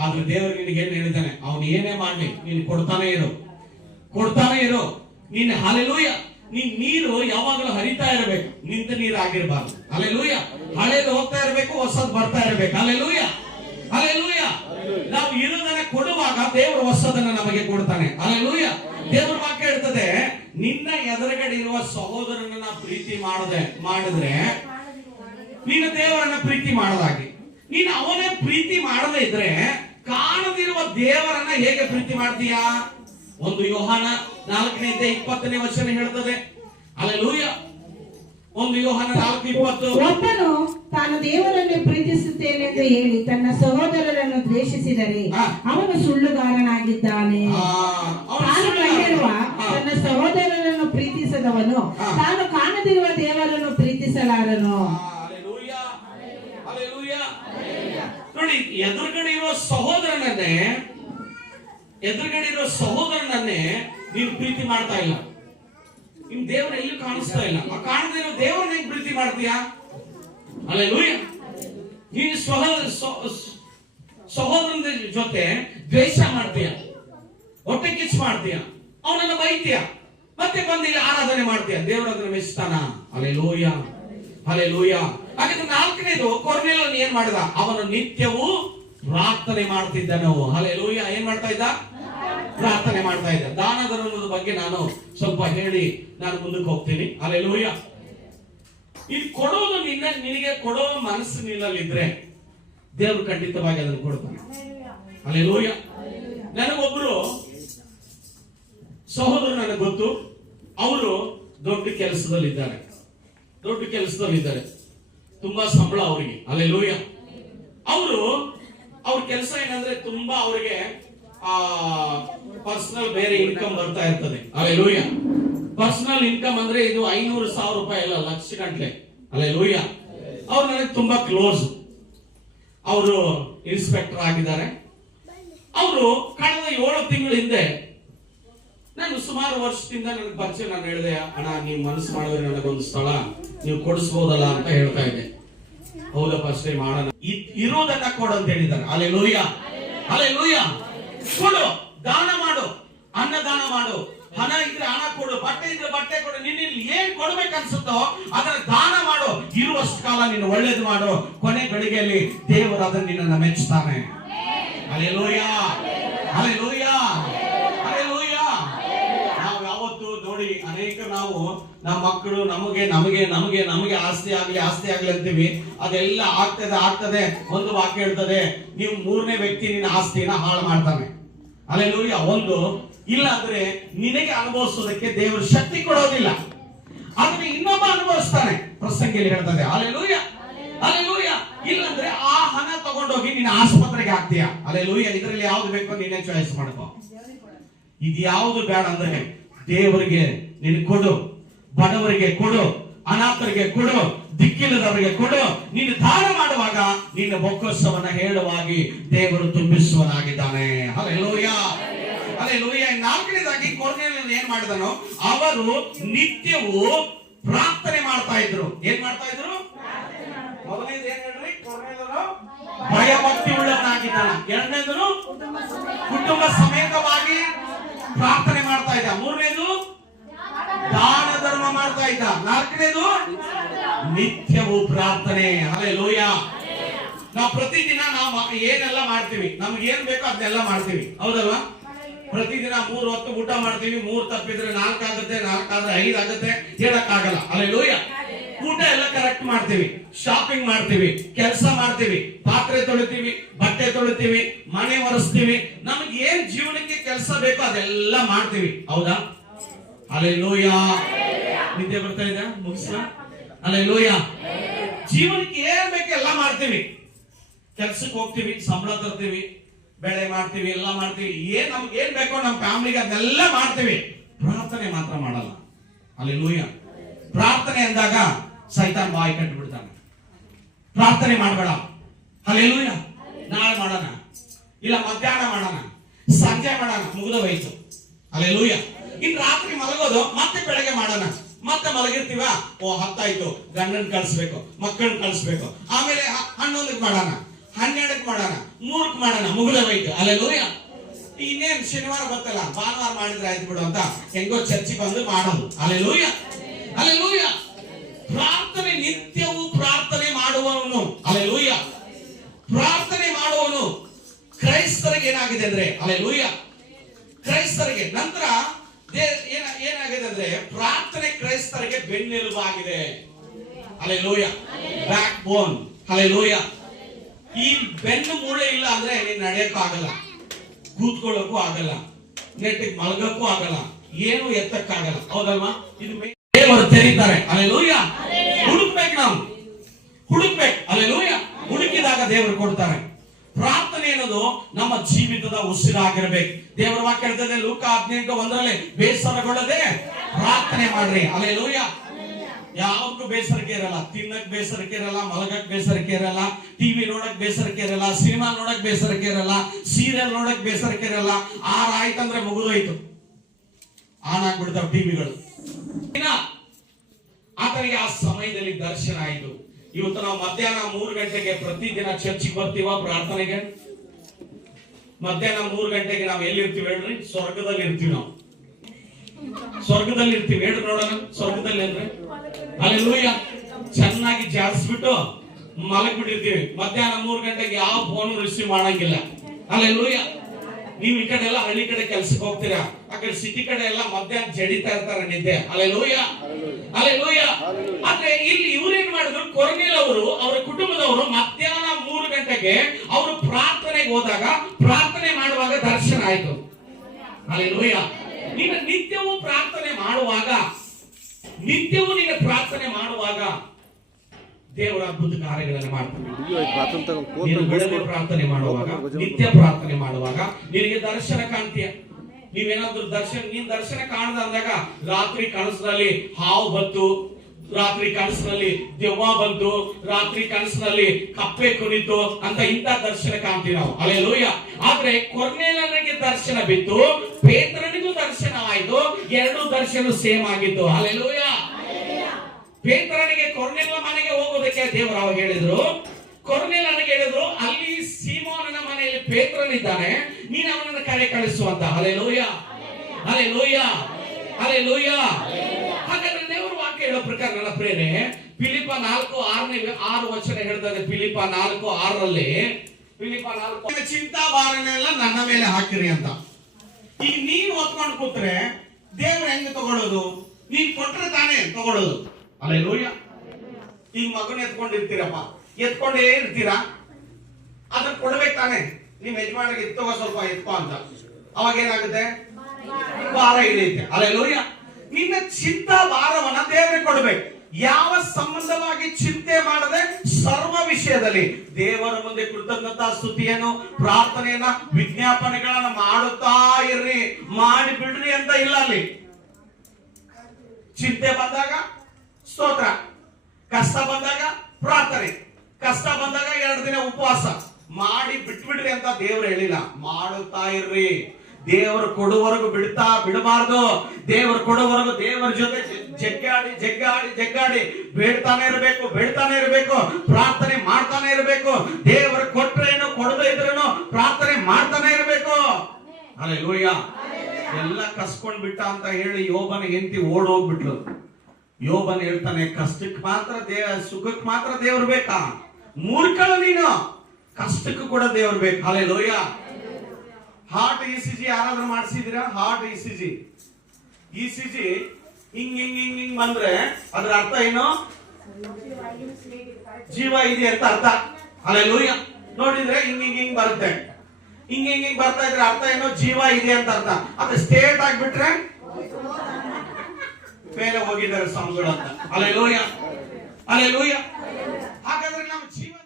ಆದ್ರೆ ದೇವರು ನಿನಗೆ ಏನ್ ಹೇಳಿದ್ದಾನೆ? ಅವನು ಏನೇ ಮಾಡ್ಲಿ ನೀನು ಕೊಡ್ತಾನೆ ಇರು. ನೀನ್ ಹಲ್ಲೆಲೂಯಾ. ನೀನ್ ನೀರು ಯಾವಾಗಲೂ ಹರಿತಾ ಇರಬೇಕು, ನಿಂತ ನೀರು ಆಗಿರಬಾರ್ದು. ಹಲ್ಲೆಲೂಯಾ. ಹಳೇದು ಹೋಗ್ತಾ ಇರಬೇಕು, ಹೊಸದ್ ಬರ್ತಾ ಇರಬೇಕು. ಹಲ್ಲೆಲೂಯಾ. ಹಲ್ಲೆಲೂಯಾ. ನಾವು ಇರೋದನ್ನ ಕೊಡುವಾಗ ದೇವರು ಹೊಸದನ್ನ ನಮಗೆ ಕೊಡ್ತಾನೆ. ಹಲ್ಲೆಲೂಯಾ. ದೇವರ ವಾಕ್ಯ ಹೇಳ್ತದೆ, ನಿನ್ನ ಎದುರುಗಡೆ ಇರುವ ಸಹೋದರನನ್ನ ಪ್ರೀತಿ ಮಾಡಿದ್ರೆ ನೀನು ದೇವರನ್ನ ಪ್ರೀತಿ ಮಾಡದಾಗಿ. ನೀನು ಅವನೇ ಪ್ರೀತಿ ಮಾಡದೇ ಇದ್ರೆ ಕಾಣದಿರುವ ದೇವರನ್ನ ಹೇಗೆ ಪ್ರೀತಿ ಮಾಡ್ತೀಯಾ? 1 ಯೋಹಾನ 4:20 ಹೇಳ್ತದೆ. ಹಲ್ಲೆಲೂಯಾ. 1 ಯೋಹಾನ 4:20. ಒಬ್ಬನು ತಾನು ದೇವರನ್ನು ಪ್ರೀತಿಸುತ್ತೇನೆಂದು ಹೇಳಿ ತನ್ನ ಸಹೋದರರನ್ನು ದ್ವೇಷಿಸಿದರೆ ಅವನು ಸುಳ್ಳುಗಾರನಾಗಿದ್ದಾನೆ. ತಾನು ಕಂಡಿರುವ ತನ್ನ ಸಹೋದರರನ್ನು ಪ್ರೀತಿಸದವನು ತಾನು ಕಾಣದಿರುವ ದೇವರನ್ನು ಪ್ರೀತಿಸಲಾರನು. ನೋಡಿ, ಎದುರುಗಡೆ ಇರುವ ಸಹೋದರನನ್ನೇ ನೀನು ಪ್ರೀತಿ ಮಾಡ್ತಾ ಇಲ್ಲ. ನಿಮ್ ದೇವರ ಎಲ್ಲೂ ಕಾಣಿಸ್ತಾ ಇಲ್ಲ. ಆ ಕಾಣದಿರೋ ದೇವರನ್ನ ಹೆಂಗ್ ಪ್ರೀತಿ ಮಾಡ್ತೀಯಾ? ಹಲ್ಲೆಲೂಯಾ. ನೀನು ಸಹೋದರನ ಜೊತೆ ದ್ವೇಷ ಮಾಡ್ತೀಯ, ಹೊಟ್ಟೆ ಕಿಚ್ಚು ಮಾಡ್ತೀಯ, ಅವನನ್ನ ಬೈತೀಯ, ಮತ್ತೆ ಬಂದು ಇಲ್ಲಿ ಆರಾಧನೆ ಮಾಡ್ತೀಯ. ದೇವರ ಅದನ್ನ ಮೆಚ್ತಾನ? ಹಲ್ಲೆಲೂಯಾ. ಹಲ್ಲೆಲೂಯಾ. ಹಾಗಾದ್ರೆ 4ನೇದು, ಕೊರ್ನೇಲನು ಏನ್ ಮಾಡಿದ? ಅವನು ನಿತ್ಯವೂ ಪ್ರಾರ್ಥನೆ ಮಾಡ್ತಿದ್ದನು. ಹಲ್ಲೆಲೂಯಾ. ಏನ್ ಮಾಡ್ತಾ ಇದ್ದ? ಪ್ರಾರ್ಥನೆ ಮಾಡ್ತಾ ಇದ್ದ. ದಾನ ಧರ್ಮದ ಬಗ್ಗೆ ನಾನು ಸ್ವಲ್ಪ ಹೇಳಿ ನಾನು ಮುಂದಕ್ಕೆ ಹೋಗ್ತೀನಿ. ಹಲ್ಲೆಲೂಯಾ. ಇದು ಕೊಡೋದು ನಿನಗೆ ಕೊಡೋ ಮನಸ್ಸು ನಿನ್ನಲ್ಲಿದ್ರೆ ದೇವರು ಖಂಡಿತವಾಗಿ ಅದನ್ನು ಕೊಡ್ತಾನೆ. ಹಲ್ಲೆಲೂಯಾ. ನನಗೊಬ್ರು ಸಹೋದರರು ನನಗೆ ಗೊತ್ತು. ಅವರು ದೊಡ್ಡ ಕೆಲಸದಲ್ಲಿದ್ದಾರೆ. ತುಂಬಾ ಸಂಬಳ ಅವರಿಗೆ. ಹಲ್ಲೆಲೂಯಾ. ಅವ್ರ ಕೆಲಸ ಏನಂದ್ರೆ ತುಂಬಾ ಅವರಿಗೆ ಪರ್ಸನಲ್ ಬೇರೆ ಇನ್ಕಮ್ ಬರ್ತಾ ಇರ್ತದೆ. ಹಲ್ಲೆಲೂಯಾ. ಪರ್ಸನಲ್ ಇನ್ಕಮ್ ಅಂದ್ರೆ ಇದು 500,000 ರೂಪಾಯಿ ಅಲ್ಲ, ಲಕ್ಷ ಗಂಟ್ಲೆ. ಹಲ್ಲೆಲೂಯಾ. ಅವ್ರು ನನಗೆ ತುಂಬಾ ಕ್ಲೋಸ್. ಅವರು ಇನ್ಸ್ಪೆಕ್ಟರ್ ಆಗಿದ್ದಾರೆ. ಅವರು ಕಳೆದ 7 ತಿಂಗಳ ಹಿಂದೆ ನಾನು ಸುಮಾರು ವರ್ಷದಿಂದ ನನಗೆ ಪರಿಚಯ. ನಾನು ಹೇಳಿದೆ, ಅಣ್ಣ ನೀವು ಮನಸ್ಸು ಮಾಡಿದ್ರೆ ನನಗೊಂದು ಸ್ಥಳ ನೀವು ಕೊಡಿಸ್ಬೋದಲ್ಲ ಅಂತ ಹೇಳ್ತಾ ಇದ್ದೆ. ಹೌದಪ್ಪ, ಅಷ್ಟೇ ಮಾಡೋಣ, ಇರೋದನ್ನ ಕೊಡು ಅಂತ ಹೇಳಿದ್ದಾರೆ. ಹಲ್ಲೆಲೂಯಾ. ಹಲ್ಲೆಲೂಯಾ. ಕೊಡು, ದಾನ ಮಾಡು, ಅನ್ನದಾನ ಮಾಡು. ಹಣ ಇದ್ರೆ ಹಣ ಕೊಡು, ಬಟ್ಟೆ ಇದ್ರೆ ಬಟ್ಟೆ ಕೊಡು. ನಿನ್ನ ಏನ್ ಕೊಡ್ಬೇಕು ಅನ್ಸುತ್ತೋ ಅದನ್ನ ದಾನ ಮಾಡು. ಇರುವಷ್ಟು ಕಾಲ ನೀನು ಒಳ್ಳೇದು ಮಾಡು. ಕೊನೆ ಗಳಿಗೆಯಲ್ಲಿ ದೇವರು ಅದನ್ನ ನಿನ್ನನ್ನು ಮೆಚ್ಚುತ್ತಾನೆ. ಹಲ್ಲೆಲೂಯಾ. ಹಲ್ಲೆಲೂಯಾ. ಹಲ್ಲೆಲೂಯಾ. ನಾವು ಯಾವತ್ತು ನೋಡಿ, ಅನೇಕ ನಾವು ನಮ್ಮ ಮಕ್ಕಳು ನಮಗೆ ಆಸ್ತಿ ಆಗ್ಲಿ ಅಂತೀವಿ. ಅದೆಲ್ಲ ಆಗ್ತದೆ. ಒಂದು ವಾಕ್ಯ ಹೇಳ್ತದೆ, ನೀವು 3ನೇ ವ್ಯಕ್ತಿ ನಿನ್ನ ಆಸ್ತಿನ ಹಾಳು ಮಾಡ್ತಾನೆ. ಹಲ್ಲೆಲೂಯಾ. ಒಂದು ಇಲ್ಲ ಅಂದ್ರೆ ನಿನಗೆ ಅನುಭವಿಸೋದಕ್ಕೆ ದೇವರು ಶಕ್ತಿ ಕೊಡೋದಿಲ್ಲ, ಅದನ್ನ ಇನ್ನೊಬ್ಬ ಅನುಭವಿಸ್ತಾನೆ. ಪ್ರಸಂಗಿಯಲ್ಲಿ ಹೇಳ್ತದೆ. ಹಲ್ಲೆಲೂಯಾ. ಹಲ್ಲೆಲೂಯಾ. ಇಲ್ಲಂದ್ರೆ ಆ ಹಣ ತಗೊಂಡೋಗಿ ನೀನು ಆಸ್ಪತ್ರೆಗೆ ಹಾಕ್ತೀಯ. ಹಲ್ಲೆಲೂಯಾ. ಇದರಲ್ಲಿ ಯಾವ್ದು ಬೇಕೋ ನೀನೇ ಚಾಯ್ಸ್ ಮಾಡ್ಕೋ. ಇದು ಯಾವ್ದು ಬೇಡ ಅಂದ್ರೆ ದೇವರಿಗೆ ನೀನು ಕೊಡು, ಬಡವರಿಗೆ ಕೊಡು, ಅನಾಥರಿಗೆ ಕೊಡು, ದಿಕ್ಕಿಲ್ಲದವರಿಗೆ ಕೊಡು. ನೀನು ದಾನ ಮಾಡುವಾಗ ನಿನ್ನ ಬೊಕ್ಕಸವನ್ನ ಹೇಳುವಾಗಿ ದೇವರು ತುಂಬಿಸುವನಾಗಿದ್ದಾನೆ. ಹಲ್ಲೆಲೂಯಾ. ಹಲ್ಲೆಲೂಯಾ. 4ನೇದಾಗಿ ಕೊರ್ನೇಲನು ಏನ್ ಮಾಡಿದನು? ಅವರು ನಿತ್ಯವೂ ಪ್ರಾರ್ಥನೆ ಮಾಡ್ತಾ ಇದ್ರು. ಏನ್ ಮಾಡ್ತಾ ಇದ್ರು? ಮೊದಲನೇದು ಏನ್ ಹೇಳ್ರಿ? ಕೊರ್ನೇಲನು ಭಯಭಕ್ತಿ ಉಳ್ಳವನಾಗಿ ಇದ್ದಾನ. ಎರಡನೇದು ಕುಟುಂಬ ಸಮೇತವಾಗಿ ಪ್ರಾರ್ಥನೆ ಮಾಡ್ತಾ ಇದ್ದ. ಮೂರನೇದು ದಾನ ಧರ್ಮ ಮಾಡ್ತಾ ಇದ್ದ. ನಾಲ್ಕನೇದು ನಿತ್ಯವೂ ಪ್ರಾರ್ಥನೆ. ಹಲ್ಲೆಲೂಯಾ. ನಾವು ಪ್ರತಿದಿನ ನಾವು ಏನೆಲ್ಲ ಮಾಡ್ತೀವಿ, ನಮ್ಗೆ ಏನ್ ಬೇಕೋ ಅದನ್ನೆಲ್ಲ ಮಾಡ್ತೀವಿ, ಹೌದಲ್ವಾ? ಪ್ರತಿದಿನ 3 ಹೊತ್ತು ಊಟ ಮಾಡ್ತೀವಿ. 3 ತಪ್ಪಿದ್ರೆ 4 ಆಗುತ್ತೆ, 4 ಆದ್ರೆ 5 ಆಗುತ್ತೆ, ಹೇಳಕ್ಕಾಗಲ್ಲ. ಹಲ್ಲೆಲೂಯಾ. ಊಟ ಎಲ್ಲ ಕರೆಕ್ಟ್ ಮಾಡ್ತೀವಿ, ಶಾಪಿಂಗ್ ಮಾಡ್ತೀವಿ, ಕೆಲಸ ಮಾಡ್ತೀವಿ, ಪಾತ್ರೆ ತೊಳಿತೀವಿ, ಬಟ್ಟೆ ತೊಳಿತೀವಿ, ಮನೆ ಒರೆಸ್ತೀವಿ. ನಮ್ಗೆ ಏನ್ ಜೀವನಕ್ಕೆ ಕೆಲಸ ಬೇಕೋ ಅದೆಲ್ಲ ಮಾಡ್ತೀವಿ, ಹೌದಾ? ಹಲ್ಲೆಲೂಯಾ. ನಿದ್ದೆ ಬರ್ತಾ ಇದೆ, ಮುಗಿಸ್ಲ? ಹಲ್ಲೆಲೂಯಾ. ಜೀವನಕ್ಕೆ ಏನ್ ಬೇಕೋ ಎಲ್ಲ ಮಾಡ್ತೀವಿ. ಕೆಲ್ಸಕ್ಕೆ ಹೋಗ್ತೀವಿ, ಸಂಬಳ ತರ್ತೀವಿ, ಬೆಳೆ ಮಾಡ್ತೀವಿ, ಎಲ್ಲ ಮಾಡ್ತೀವಿ. ನಮ್ಗೆ ಏನ್ ಬೇಕೋ ನಮ್ಮ ಫ್ಯಾಮಿಲಿಗೆ ಅದನ್ನೆಲ್ಲ ಮಾಡ್ತೀವಿ. ಪ್ರಾರ್ಥನೆ ಮಾತ್ರ ಮಾಡಲ್ಲ. ಹಲ್ಲೆಲೂಯಾ. ಪ್ರಾರ್ಥನೆ ಅಂದಾಗ ಸೈತಾನ್ ಬಾಯಿ ಕಟ್ಟಿಬಿಡ್ತಾನೆ. ಪ್ರಾರ್ಥನೆ ಮಾಡಬೇಡ, ಹಲ್ಲೆಲೂಯಾ, ನಾಳೆ ಮಾಡೋಣ, ಇಲ್ಲ ಮಧ್ಯಾಹ್ನ ಮಾಡೋಣ, ಸಂಜೆ ಮಾಡೋಣ, ಮುಗಿದ ವಯಸ್ಸು, ಹಲ್ಲೆಲೂಯಾ. ಇನ್ ರಾತ್ರಿ ಮಲಗೋದು, ಮತ್ತೆ ಬೆಳಗ್ಗೆ ಮಾಡೋಣ, ಮತ್ತೆ ಮಲಗಿರ್ತೀವ, ಓ 10 ಆಯ್ತು, ಗಂಡನ್ ಕಳಿಸ್ಬೇಕು, ಮಕ್ಕಳನ್ನ ಕಳಿಸ್ಬೇಕು, ಆಮೇಲೆ 11ಕ್ಕೆ ಮಾಡೋಣ, 12ಕ್ಕೆ ಮಾಡೋಣ, 3ಕ್ಕೆ ಮಾಡೋಣ, ಮುಗಿದ ವೈತು, ಹಲ್ಲೆಲೂಯಾ. ಇನ್ನೇನ್ ಶನಿವಾರ ಬರ್ತಲ್ಲ, ಭಾನುವಾರ ಮಾಡಿದ್ರೆ ಆಯ್ತು ಬಿಡು ಅಂತ ಹೆಂಗೋ ಚರ್ಚಿಗೆ ಬಂದು ಮಾಡೋದು, ಹಲ್ಲೆಲೂಯಾ, ಹಲ್ಲೆಲೂಯಾ. ಪ್ರಾರ್ಥನೆ, ನಿತ್ಯವೂ ಪ್ರಾರ್ಥನೆ ಮಾಡುವವನು, ಹಲ್ಲೆಲೂಯಾ, ಪ್ರಾರ್ಥನೆ ಮಾಡುವವನು. ಕ್ರೈಸ್ತರಿಗೆ ಏನಾಗಿದೆ ಅಂದ್ರೆ, ಹಲ್ಲೆಲೂಯಾ, ಕ್ರೈಸ್ತರಿಗೆ ನಂತರ ಏನಾಗಿದೆ ಅಂದ್ರೆ, ಪ್ರಾರ್ಥನೆ ಕ್ರೈಸ್ತರಿಗೆ ಬೆನ್ನೆಲುಬಾಗಿದೆ, ಹಲ್ಲೆಲೂಯಾ, ಬ್ಯಾಕ್ ಬೋನ್, ಹಲ್ಲೆಲೂಯಾ. ಈ ಬೆನ್ನು ಮೂಳೆ ಇಲ್ಲ ಅಂದ್ರೆ ನೀನ್ ನಡೆಯಕ್ಕೂ ಆಗಲ್ಲ, ಕೂತ್ಕೊಳ್ಳೋಕ್ಕೂ ಆಗಲ್ಲ, ನೆಟ್ಟಿಗೆ ಮಲಗಕ್ಕೂ ಆಗಲ್ಲ, ಏನು ಎತ್ತಕ್ಕಾಗಲ್ಲ, ಹೌದಲ್ವಾ? ಇದು ದೇವರು ತೆರೀತಾರೆ, ಹಲ್ಲೆಲೂಯಾ. ಹುಡುಕ್ಬೇಕು, ನಾವು ಹುಡುಕ್ಬೇಕು, ಹಲ್ಲೆಲೂಯಾ. ಹುಡುಕಿದಾಗ ದೇವರು ಕೊಡ್ತಾರೆ. ಪ್ರಾರ್ಥನೆ ಅನ್ನೋದು ನಮ್ಮ ಜೀವಿತದ ಉಸಿರಾಗಿರ್ಬೇಕು. ದೇವರ ವಾಕ್ಯ ಹೇಳ್ತದೆ ಲೂಕ 18:1 ಬೇಸರಗೊಳ್ಳದೆ ಪ್ರಾರ್ಥನೆ ಮಾಡ್ರಿ, ಹಲ್ಲೆಲೂಯಾ. ಯಾವಕ್ಕೂ ಬೇಸರಕ್ಕೆ ಇರಲ್ಲ, ತಿನ್ನಕ್ ಬೇಸರಕ್ಕೆ ಇರಲ್ಲ, ಮಲಗಕ್ ಬೇಸರಕ್ಕೆ ಇರಲ್ಲ, ಟಿವಿ ನೋಡಕ್ ಬೇಸರಕ್ಕೆ ಇರಲ್ಲ, ಸಿನಿಮಾ ನೋಡಕ್ ಬೇಸರಕ್ಕೆ ಇರಲ್ಲ, ಸೀರಿಯಲ್ ನೋಡಕ್ ಬೇಸರಕ್ಕೆ ಇರಲ್ಲ. 6 ಆಯ್ತಂದ್ರೆ ಮುಗಿದೋಯ್ತು, ಆನ್ ಆಗ್ಬಿಡ್ತಾವ ಟಿವಿಗಳು. ಆತನಿಗೆ ಆ ಸಮಯದಲ್ಲಿ ದರ್ಶನ ಆಯ್ತು. ಇವತ್ತು ನಾವು ಮಧ್ಯಾಹ್ನ 3 ಗಂಟೆಗೆ ಪ್ರತಿದಿನ ಚರ್ಚಿಗೆ ಬರ್ತೀವ ಪ್ರಾರ್ಥನೆಗೆ. ಮಧ್ಯಾಹ್ನ 3 ಗಂಟೆಗೆ ನಾವು ಎಲ್ಲಿರ್ತೀವಿ ಹೇಳ್ರಿ? ಸ್ವರ್ಗದಲ್ಲಿ ಇರ್ತೀವಿ. ನಾವು ಸ್ವರ್ಗದಲ್ಲಿ ಇರ್ತೀವಿ, ಹೇಳ್ರಿ ನೋಡೋಣ. ಸ್ವರ್ಗದಲ್ಲಿ ಅಂದ್ರೆ ಹಲ್ಲೆಲೂಯಾ. ಚೆನ್ನಾಗಿ ಜಾರಿಸ್ಬಿಟ್ಟು ಮಲಗ್ಬಿಟ್ಟಿರ್ತೀವಿ. ಮಧ್ಯಾಹ್ನ 3 ಗಂಟೆಗೆ ಯಾವ ಫೋನ್ ರಿಸೀವ್ ಮಾಡಂಗಿಲ್ಲ, ಹಲ್ಲೆಲೂಯಾ. ನೀವು ಈ ಕಡೆ ಎಲ್ಲ ಹಳ್ಳಿ ಕಡೆ ಕೆಲ್ಸಕ್ಕೆ ಹೋಗ್ತೀರಾ, ಆ ಕಡೆ ಸಿಟಿ ಕಡೆ ಎಲ್ಲ ಮಧ್ಯಾಹ್ನ ಜಡಿತಾ ಇರ್ತಾರೆ ನಿದ್ದೆ, ಹಲ್ಲೆಲೂಯಾ, ಹಲ್ಲೆಲೂಯಾ. ಆದ್ರೆ ಇಲ್ಲಿ ಇವ್ರೇನ್ ಮಾಡಿದ್ರು, ಕೊರ್ನೇಲ್ ಅವರು, ಅವರ ಕುಟುಂಬದವರು ಮಧ್ಯಾಹ್ನ 3 ಗಂಟೆಗೆ ಅವರು ಪ್ರಾರ್ಥನೆಗೆ ಹೋದಾಗ, ಪ್ರಾರ್ಥನೆ ಮಾಡುವಾಗ ದರ್ಶನ ಆಯ್ತು, ಹಲ್ಲೆಲೂಯಾ. ನೀನು ನಿತ್ಯವೂ ಪ್ರಾರ್ಥನೆ ಮಾಡುವಾಗ, ನಿತ್ಯವೂ ನೀನು ಪ್ರಾರ್ಥನೆ ಮಾಡುವಾಗ ದೇವರ ಅದ್ಭುತ ಕಾರ್ಯಗಳನ್ನು ಮಾಡ್ತಾನೆ. ನೀನು ಬೆಳಗ್ಗೆ ಪ್ರಾರ್ಥನೆ ಮಾಡುವಾಗ, ನಿತ್ಯ ಪ್ರಾರ್ಥನೆ ಮಾಡುವಾಗ ನಿನಗೆ ದರ್ಶನ ಕಾಣ್ತೀಯ. ನೀವೇನಾದ್ರೂ ನೀನ್ ದರ್ಶನ ಕಾಣದ ಅಂದಾಗ, ರಾತ್ರಿ ಕನಸಿನಲ್ಲಿ ಹಾವು ಬಂತು, ರಾತ್ರಿ ಕನಸಿನಲ್ಲಿ ದೆವ್ವ ಬಂತು, ರಾತ್ರಿ ಕನಸಿನಲ್ಲಿ ಕಪ್ಪೆ ಕುಣಿತು ಅಂತ ಇಂಥ ದರ್ಶನ ಕಾಣ್ತೀವಿ ನಾವು, ಹಲ್ಲೆಲೂಯಾ. ಆದ್ರೆ ಕೊರ್ನೇಲನಿಗೆ ದರ್ಶನ ಬಿತ್ತು, ಪೇತ್ರನಿಗೂ ದರ್ಶನ ಆಯ್ತು, 2 ದರ್ಶನ ಸೇಮ್ ಆಗಿತ್ತು, ಹಲ್ಲೆಲೂಯಾ. ಪೇತ್ರನಿಗೆ ಕೊರ್ನೇಲನ ಮನೆಗೆ ಹೋಗೋದಕ್ಕೆ ದೇವರು ಅವಾಗ ಹೇಳಿದ್ರು. ಕೊರ್ನೇಲನಿಗೆ ಹೇಳಿದ್ರು, ಅಲ್ಲಿ ಸೀಮೋನನ ಮನೆಯಲ್ಲಿ ಪೇತ್ರನಿದ್ದಾನೆ, ನೀನು ಅವನನ್ನು ಕರೆ ಕಳಿಸುವಂತ, ಹಲ್ಲೆಲೂಯಾ, ಹಲ್ಲೆಲೂಯಾ, ಹಲ್ಲೆಲೂಯಾ. ಹಾಗಾದ್ರೆ ದೇವರ ವಾಕ್ಯ ಹೇಳೋ ಪ್ರಕಾರ ನನ್ನ ಪ್ರೇರಣೆ ಫಿಲಿಪ್ಪ 4:6 ಹೇಳ್ತದೆ. ಫಿಲಿಪ್ಪ 4:6 ಫಿಲಿಪ್ಪ 4 ಚಿಂತಾ ಭಾರನೆಲ್ಲ ನನ್ನ ಮೇಲೆ ಹಾಕಿರಿ ಅಂತ. ಈಗ ನೀನು ಹೊತ್ಕೊಂಡು ಕೂತ್ರೆ ದೇವ್ರು ಹೆಂಗ್ ತಗೊಳ್ಳೋದು? ನೀನ್ ಕೊಟ್ರೆ ತಾನೇ ತಗೊಳ್ಳೋದು, ಹಲ್ಲೆಲೂಯಾ. ಈಗ ಮಗನ ಎತ್ಕೊಂಡಿರ್ತೀರಪ್ಪ, ಎತ್ಕೊಂಡೇ ಇರ್ತೀರಾ, ಅದನ್ನ ಕೊಡ್ಬೇಕು ತಾನೆ. ನಿಮ್ ಯಜಮಾನಿಗೆ ಎತ್ತುವ ಸ್ವಲ್ಪ ಎತ್ಕೋ ಅಂತ, ಅವಾಗ ಏನಾಗುತ್ತೆ? ಭಾರ ಇಳಿಯುತ್ತೆ, ಹಲ್ಲೆಲೂಯಾ. ನಿನ್ನ ಚಿಂತಾ ಭಾರವನ್ನ ದೇವರಿಗೆ ಕೊಡ್ಬೇಕು. ಯಾವ ಸಂಬಂಧವಾಗಿ ಚಿಂತೆ ಮಾಡದೆ ಸರ್ವ ವಿಷಯದಲ್ಲಿ ದೇವರ ಮುಂದೆ ಕೃತಜ್ಞತಾ ಸ್ತುತಿಯನ್ನು, ಪ್ರಾರ್ಥನೆಯನ್ನ, ವಿಜ್ಞಾಪನೆಗಳನ್ನ ಮಾಡುತ್ತಾ ಇರ್ರಿ. ಮಾಡಿ ಬಿಡ್ರಿ ಅಂತ ಇಲ್ಲ ಅಲ್ಲಿ. ಚಿಂತೆ ಬಂದಾಗ ಸ್ತೋತ್ರ, ಕಷ್ಟ ಬಂದಾಗ ಪ್ರಾರ್ಥನೆ, ಕಷ್ಟ ಬಂದಾಗ 2 ದಿನ ಉಪವಾಸ ಮಾಡಿ ಬಿಟ್ಬಿಡ್ರಿ ಅಂತ ದೇವರು ಹೇಳಿಲ್ಲ. ಮಾಡುತ್ತಾ ಇರ್ರಿ. ದೇವರು ಕೊಡುವವರೆಗೂ ಬಿಡಬಾರ್ದು. ದೇವರು ಕೊಡುವವರೆಗೂ ದೇವರ ಜೊತೆ ಜಗ್ಗಾಡಿ ಜಗ್ಗಾಡಿ ಜಗ್ಗಾಡಿ ಬೇಡ್ತಾನೆ ಇರಬೇಕು, ಬೇಡ್ತಾನೆ ಇರಬೇಕು, ಪ್ರಾರ್ಥನೆ ಮಾಡ್ತಾನೆ ಇರಬೇಕು. ದೇವರು ಕೊಟ್ರೇನು ಕೊಡದೇ ಇದ್ರೇನು ಮಾಡ್ತಾನೆ ಇರಬೇಕು. ಹಲ್ಲೆಲೂಯ. ಎಲ್ಲ ಕಸ್ಕೊಂಡ್ ಬಿಟ್ಟ ಅಂತ ಹೇಳಿ ಯೋಬನ ಹೆಂಡತಿ ಓಡೋಗ್ಬಿಟ್ಲು. ಯೋಬನ್ ಹೇಳ್ತಾನೆ, ಕಷ್ಟಕ್ಕೆ ಮಾತ್ರ ಸುಖಕ್ಕೆ ಮಾತ್ರ ದೇವ್ರು ಬೇಕಾ? ಮೂರ್ಖಳು ನೀನು, ಕಷ್ಟಕ್ಕೂ ಕೂಡ ದೇವ್ರು ಬೇಕು. ಹಲ್ಲೆಲೂಯ. ಹಾರ್ಟ್ ECG ಯಾರಾದ್ರೂ ಮಾಡಿಸಿದಿರಾ? ಹಾರ್ಟ್ ECG ಹಿಂಗ್ ಹಿಂಗ್ ಹಿಂಗ್ ಹಿಂಗ್ ಬಂದ್ರೆ ಅದ್ರ ಅರ್ಥ ಏನು? ಜೀವ ಇದೆ ಅಂತ ಅರ್ಥ. ಹಲ್ಲೆಲೂಯ. ನೋಡಿದ್ರೆ ಹಿಂಗ್ ಹಿಂಗ್ ಹಿಂಗ್ ಬರುತ್ತೆ, ಹಿಂಗ್ ಹಿಂಗ್ ಹಿಂಗ್ ಬರ್ತಾ ಇದ್ರೆ ಅರ್ಥ ಏನು? ಜೀವ ಇದೆ ಅಂತ ಅರ್ಥ. ಅದು ಸ್ಟೇಟ್ ಆಗ್ಬಿಟ್ರೆ ಮೇಲೆ ಹೋಗಿದ್ದಾರೆ ಸ್ವಾಮಿಗಳು ಅಂತ. Hallelujah, hallelujah. ಹಾಗಾದ್ರೆ ನಮ್ಮ ಜೀವನ